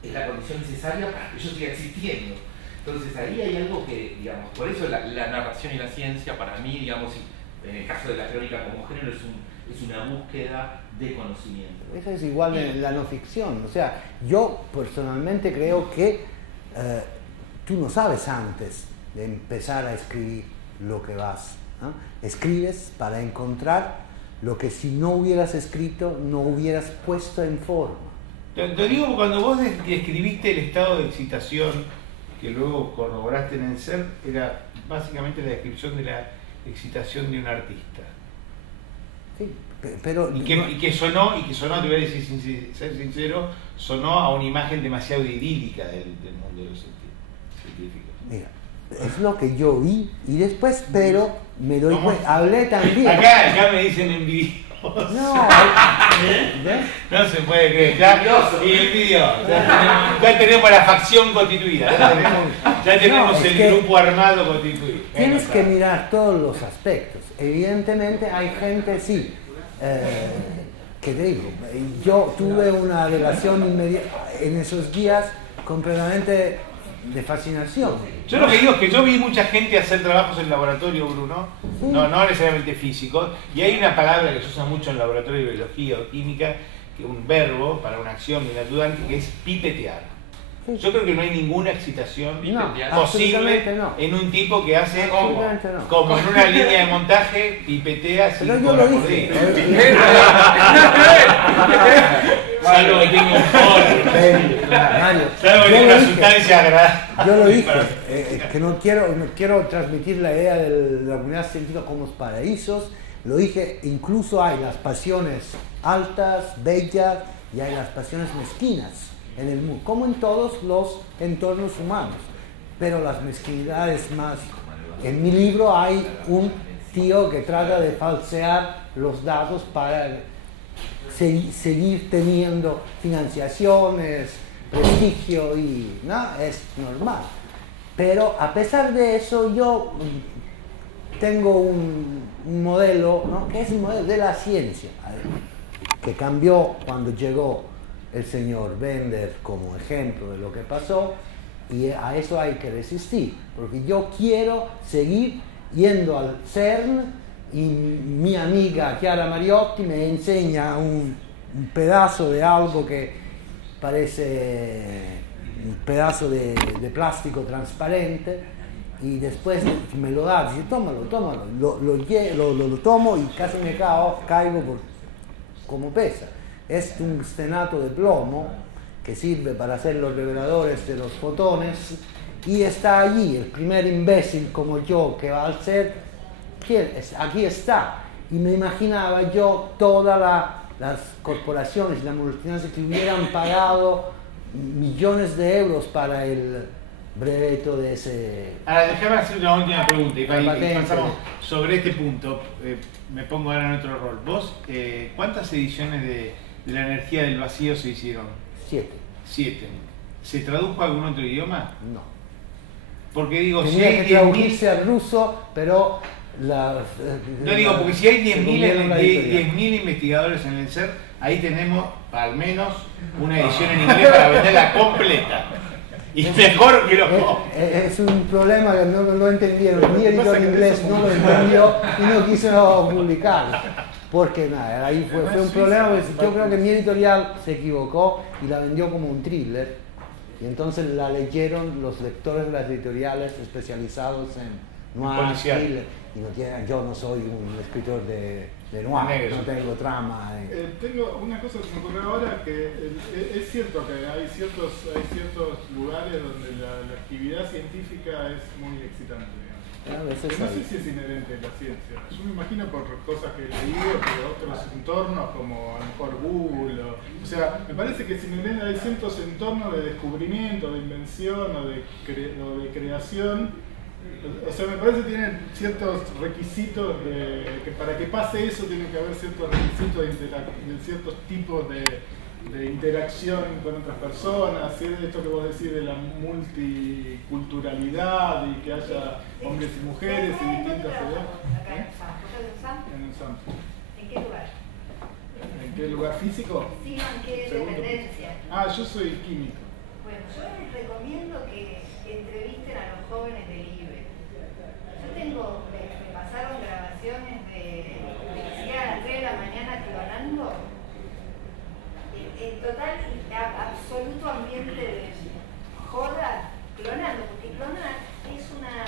es la condición necesaria para que yo siga existiendo. Entonces ahí hay algo que, digamos, por eso la narración y la ciencia para mí, digamos, en el caso de la crónica como género, es una búsqueda de conocimiento. Eso es igual en la no ficción. O sea, yo personalmente creo que tú no sabes antes de empezar a escribir lo que vas, ¿no? Escribes para encontrar lo que si no hubieras escrito no hubieras puesto en forma. Te digo, cuando vos describiste el estado de excitación que luego corroboraste en el ser, era básicamente la descripción de la excitación de un artista. Sí, pero y que sonó, te voy a decir, ser sincero, sonó a una imagen demasiado idílica del mundo de los científicos. Mira, es lo que yo vi y después, pero me doy cuenta, hablé también. Acá me dicen envidioso. No, ¿ves? No se puede creer, ya tenemos la facción constituida, ya tenemos el grupo armado constituido. Tienes que mirar todos los aspectos. Evidentemente hay gente, sí, que te digo, yo tuve una relación inmediata en esos días completamente de fascinación. Yo lo que digo es que yo vi mucha gente hacer trabajos en laboratorio, Bruno, no necesariamente físicos, y hay una palabra que se usa mucho en laboratorio de biología o química, que es un verbo para una acción natural, que es pipetear. Yo creo que no hay ninguna excitación posible en un tipo que hace como en una línea de montaje, pipetea 5 horas por día. Salvo que tenga un salvo que tenga una sustancia agradable. Yo lo dije, que no quiero transmitir la idea de la comunidad científica como los paraísos. Lo dije, incluso hay las pasiones altas, bellas, y hay las pasiones mezquinas en el mundo, como en todos los entornos humanos. Pero las mezquinidades más... En mi libro hay un tío que trata de falsear los datos para seguir teniendo financiaciones, prestigio, y no, es normal. Pero a pesar de eso, yo tengo un modelo, ¿no? Que es el modelo de la ciencia, que cambió cuando llegó el señor Bender como ejemplo de lo que pasó, y a eso hay que resistir, porque yo quiero seguir yendo al CERN, y mi amiga Chiara Mariotti me enseña un pedazo de algo que parece un pedazo de plástico transparente, y después me lo da, dice tómalo, lo tomo y casi me caigo por como pesa. Es tungstenato de plomo que sirve para hacer los reveladores de los fotones, y está allí el primer imbécil como yo que va al CERN, aquí está, y me imaginaba yo todas las corporaciones y las multinacionales que hubieran pagado millones de euros para el breveto de ese... Ahora, déjame hacer una última pregunta y pasamos sobre este punto. Me pongo ahora en otro rol. ¿Vos cuántas ediciones de la energía del vacío se hicieron? 7. 7. ¿Se tradujo a algún otro idioma? No. Porque digo, si tenía hay que 10.000... traducirse al ruso, pero No digo, porque si hay 10.000 investigadores en el CERN, ahí tenemos al menos una edición en inglés para venderla completa. Y mejor que los... Es un problema que no lo entendieron. Mi editor en inglés no lo entendió y no quiso publicarlo. Porque nada, ahí fue un problema. Yo creo que mi editorial se equivocó y la vendió como un thriller. Y entonces la leyeron los lectores de las editoriales especializados en noir, thriller. Y no tiene, yo no soy un escritor de noir, no tengo trama. Tengo una cosa que me ocurrió ahora, que es cierto que hay ciertos lugares donde la actividad científica es muy excitante, digamos. No sé si es inherente a la ciencia. Yo me imagino por cosas que he leído, que otros entornos como a lo mejor Google, o sea, me parece que es inherente, hay ciertos entornos de descubrimiento, de invención o de creación. O sea, me parece que tienen ciertos requisitos que para que pase eso tiene que haber ciertos requisitos de ciertos tipos de interacción con otras personas, esto que vos decís de la multiculturalidad y que haya hombres y mujeres y distintas edades. En un Samsung. ¿En qué lugar? ¿En qué lugar físico? Sí, ¿en qué dependencia? Yo soy químico. Bueno, yo les recomiendo que entrevisten a los jóvenes del IBE. Me pasaron grabaciones de publicidad a las 3 de la mañana clonando. En total, absoluto ambiente de joda, clonando, porque clonar es una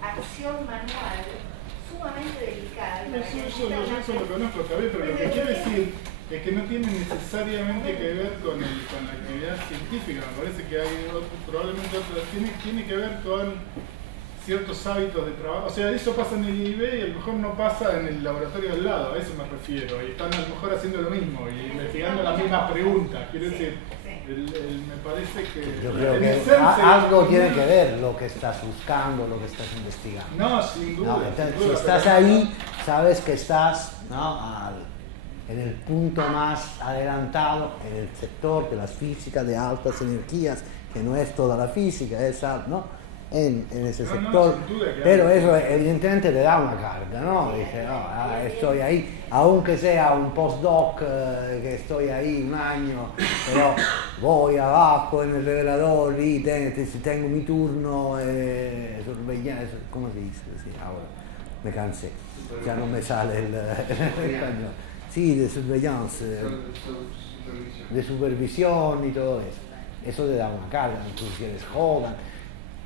acción manual sumamente delicada. Yo lo conozco, Javier, pero lo que quiero decir es que no tiene necesariamente que ver con la actividad científica. Me parece que hay probablemente otras, tiene que ver con ciertos hábitos de trabajo. O sea, eso pasa en el IB y a lo mejor no pasa en el laboratorio al lado, a eso me refiero. Y están a lo mejor haciendo lo mismo y investigando las mismas preguntas. Quiero decir, me parece que... Yo creo que algo tiene que ver lo que estás buscando, lo que estás investigando. No, sin duda. Si estás ahí, sabes que estás en el punto más adelantado, en el sector de las físicas de altas energías, que no es toda la física, en ese sector, pero eso evidentemente te da una carga, ¿no? Dice, estoy ahí, aunque sea un postdoc, que estoy ahí un año, pero voy abajo en el revelador y tengo mi turno, ¿cómo se dice? Sí, ahora me cansé, ya no me sale el español. Sí, de surveillance, de supervisión y todo eso. Eso te da una carga, incluso si eres joven.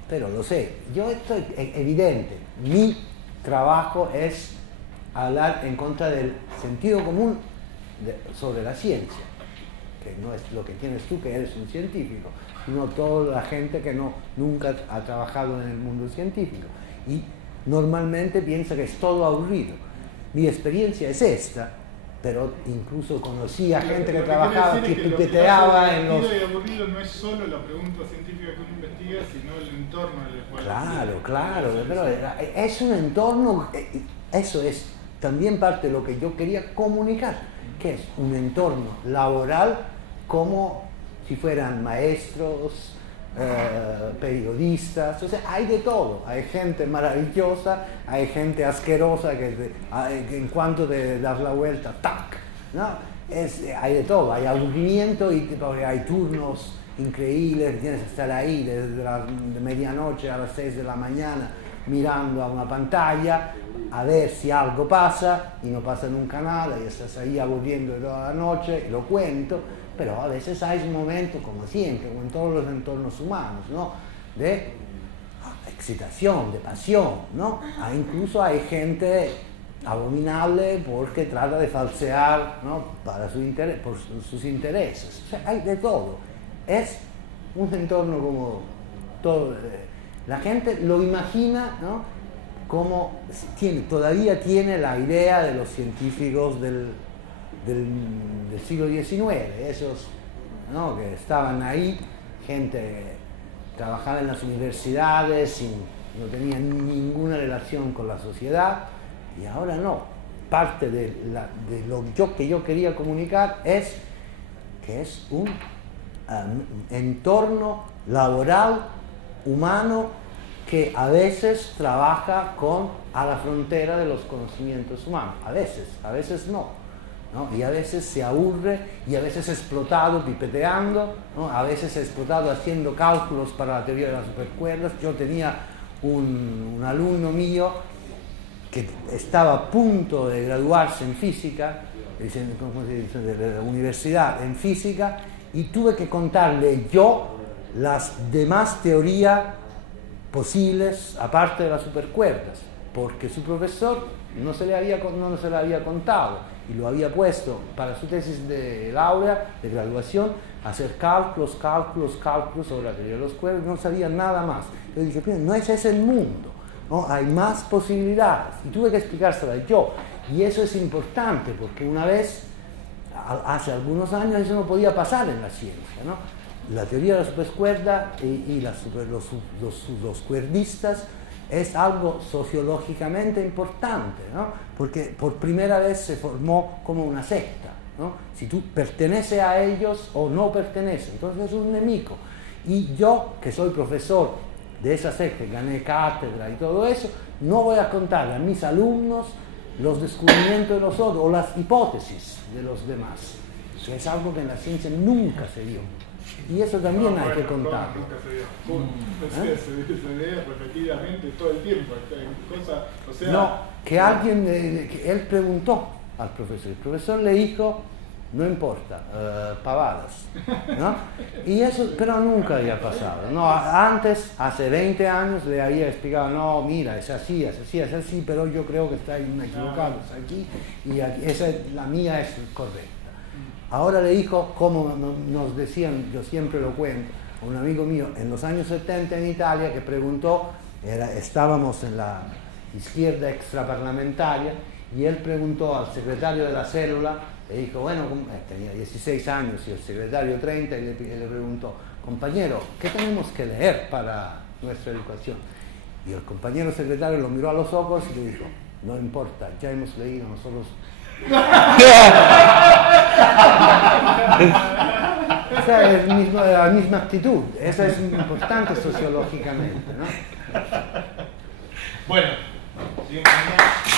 Pero lo sé, yo estoy evidente, mi trabajo es hablar en contra del sentido común sobre la ciencia, que no es lo que tienes tú, que eres un científico, sino toda la gente que nunca ha trabajado en el mundo científico y normalmente piensa que es todo aburrido. Mi experiencia es esta, pero incluso conocí a gente que trabajaba, que pipeteaba en los... Y aburrido no es solo la pregunta científica que uno investiga, sino el entorno en el cual... Claro, pero es un entorno, eso es también parte de lo que yo quería comunicar, que es un entorno laboral como si fueran maestros, periodistas, o sea, hay de todo, hay gente maravillosa, hay gente asquerosa que en cuanto te das la vuelta, ¡tac! ¿No? Hay de todo, hay aburrimiento y hay turnos increíbles, tienes que estar ahí desde de medianoche a las 6 de la mañana mirando a una pantalla a ver si algo pasa y no pasa nunca nada y estás ahí aburriendo toda la noche, lo cuento. Pero a veces hay momentos, como siempre, como en todos los entornos humanos, ¿no? De excitación, de pasión, ¿no? Incluso hay gente abominable porque trata de falsear, ¿no? Por sus intereses. O sea, hay de todo. Es un entorno como todo. La gente lo imagina, ¿no? Como todavía tiene la idea de los científicos del siglo XIX, esos, ¿no? Que estaban ahí, gente que trabajaba en las universidades y no tenían ninguna relación con la sociedad, y ahora no. Parte de lo que yo quería comunicar es que es un entorno laboral humano que a veces trabaja a la frontera de los conocimientos humanos, a veces no, ¿no? Y a veces se aburre y a veces es explotado pipeteando, ¿no? A veces es explotado haciendo cálculos para la teoría de las supercuerdas. Yo tenía un alumno mío que estaba a punto de graduarse en física, de la universidad en física, y tuve que contarle yo las demás teorías posibles aparte de las supercuerdas, porque su profesor no se le había contado y lo había puesto para su tesis de laurea, de graduación, a hacer cálculos sobre la teoría de los cuerdas, no sabía nada más. Yo dije, no ese es el mundo, ¿no? Hay más posibilidades, y tuve que explicársela yo, y eso es importante, porque una vez, hace algunos años, eso no podía pasar en la ciencia, ¿no? La teoría de la supercuerda y los cuerdistas es algo sociológicamente importante, ¿no? Porque por primera vez se formó como una secta, ¿no? Si tú perteneces a ellos o no perteneces, entonces es un enemigo. Y yo, que soy profesor de esa secta, gané cátedra y todo eso, no voy a contar a mis alumnos los descubrimientos de los otros o las hipótesis de los demás, que es algo que en la ciencia nunca se dio. Y eso también hay que contarlo. Se ve repetidamente todo el tiempo. O sea, no, que alguien, que él preguntó al profesor, el profesor le dijo, no importa, pavadas, ¿no? Y eso, pero nunca había pasado, ¿no? Antes, hace 20 años, le había explicado, no, mira, es así, pero yo creo que estáis equivocados aquí, y la mía es correcta. Ahora le dijo, como nos decían, yo siempre lo cuento, un amigo mío en los años 70 en Italia que preguntó, estábamos en la izquierda extraparlamentaria, y él preguntó al secretario de la célula, le dijo, bueno, tenía 16 años y el secretario 30, y le preguntó, compañero, ¿qué tenemos que leer para nuestra educación? Y el compañero secretario lo miró a los ojos y le dijo, no importa, ya hemos leído nosotros. O sea, es la misma actitud. Eso es importante sociológicamente, ¿no? Bueno, seguimos.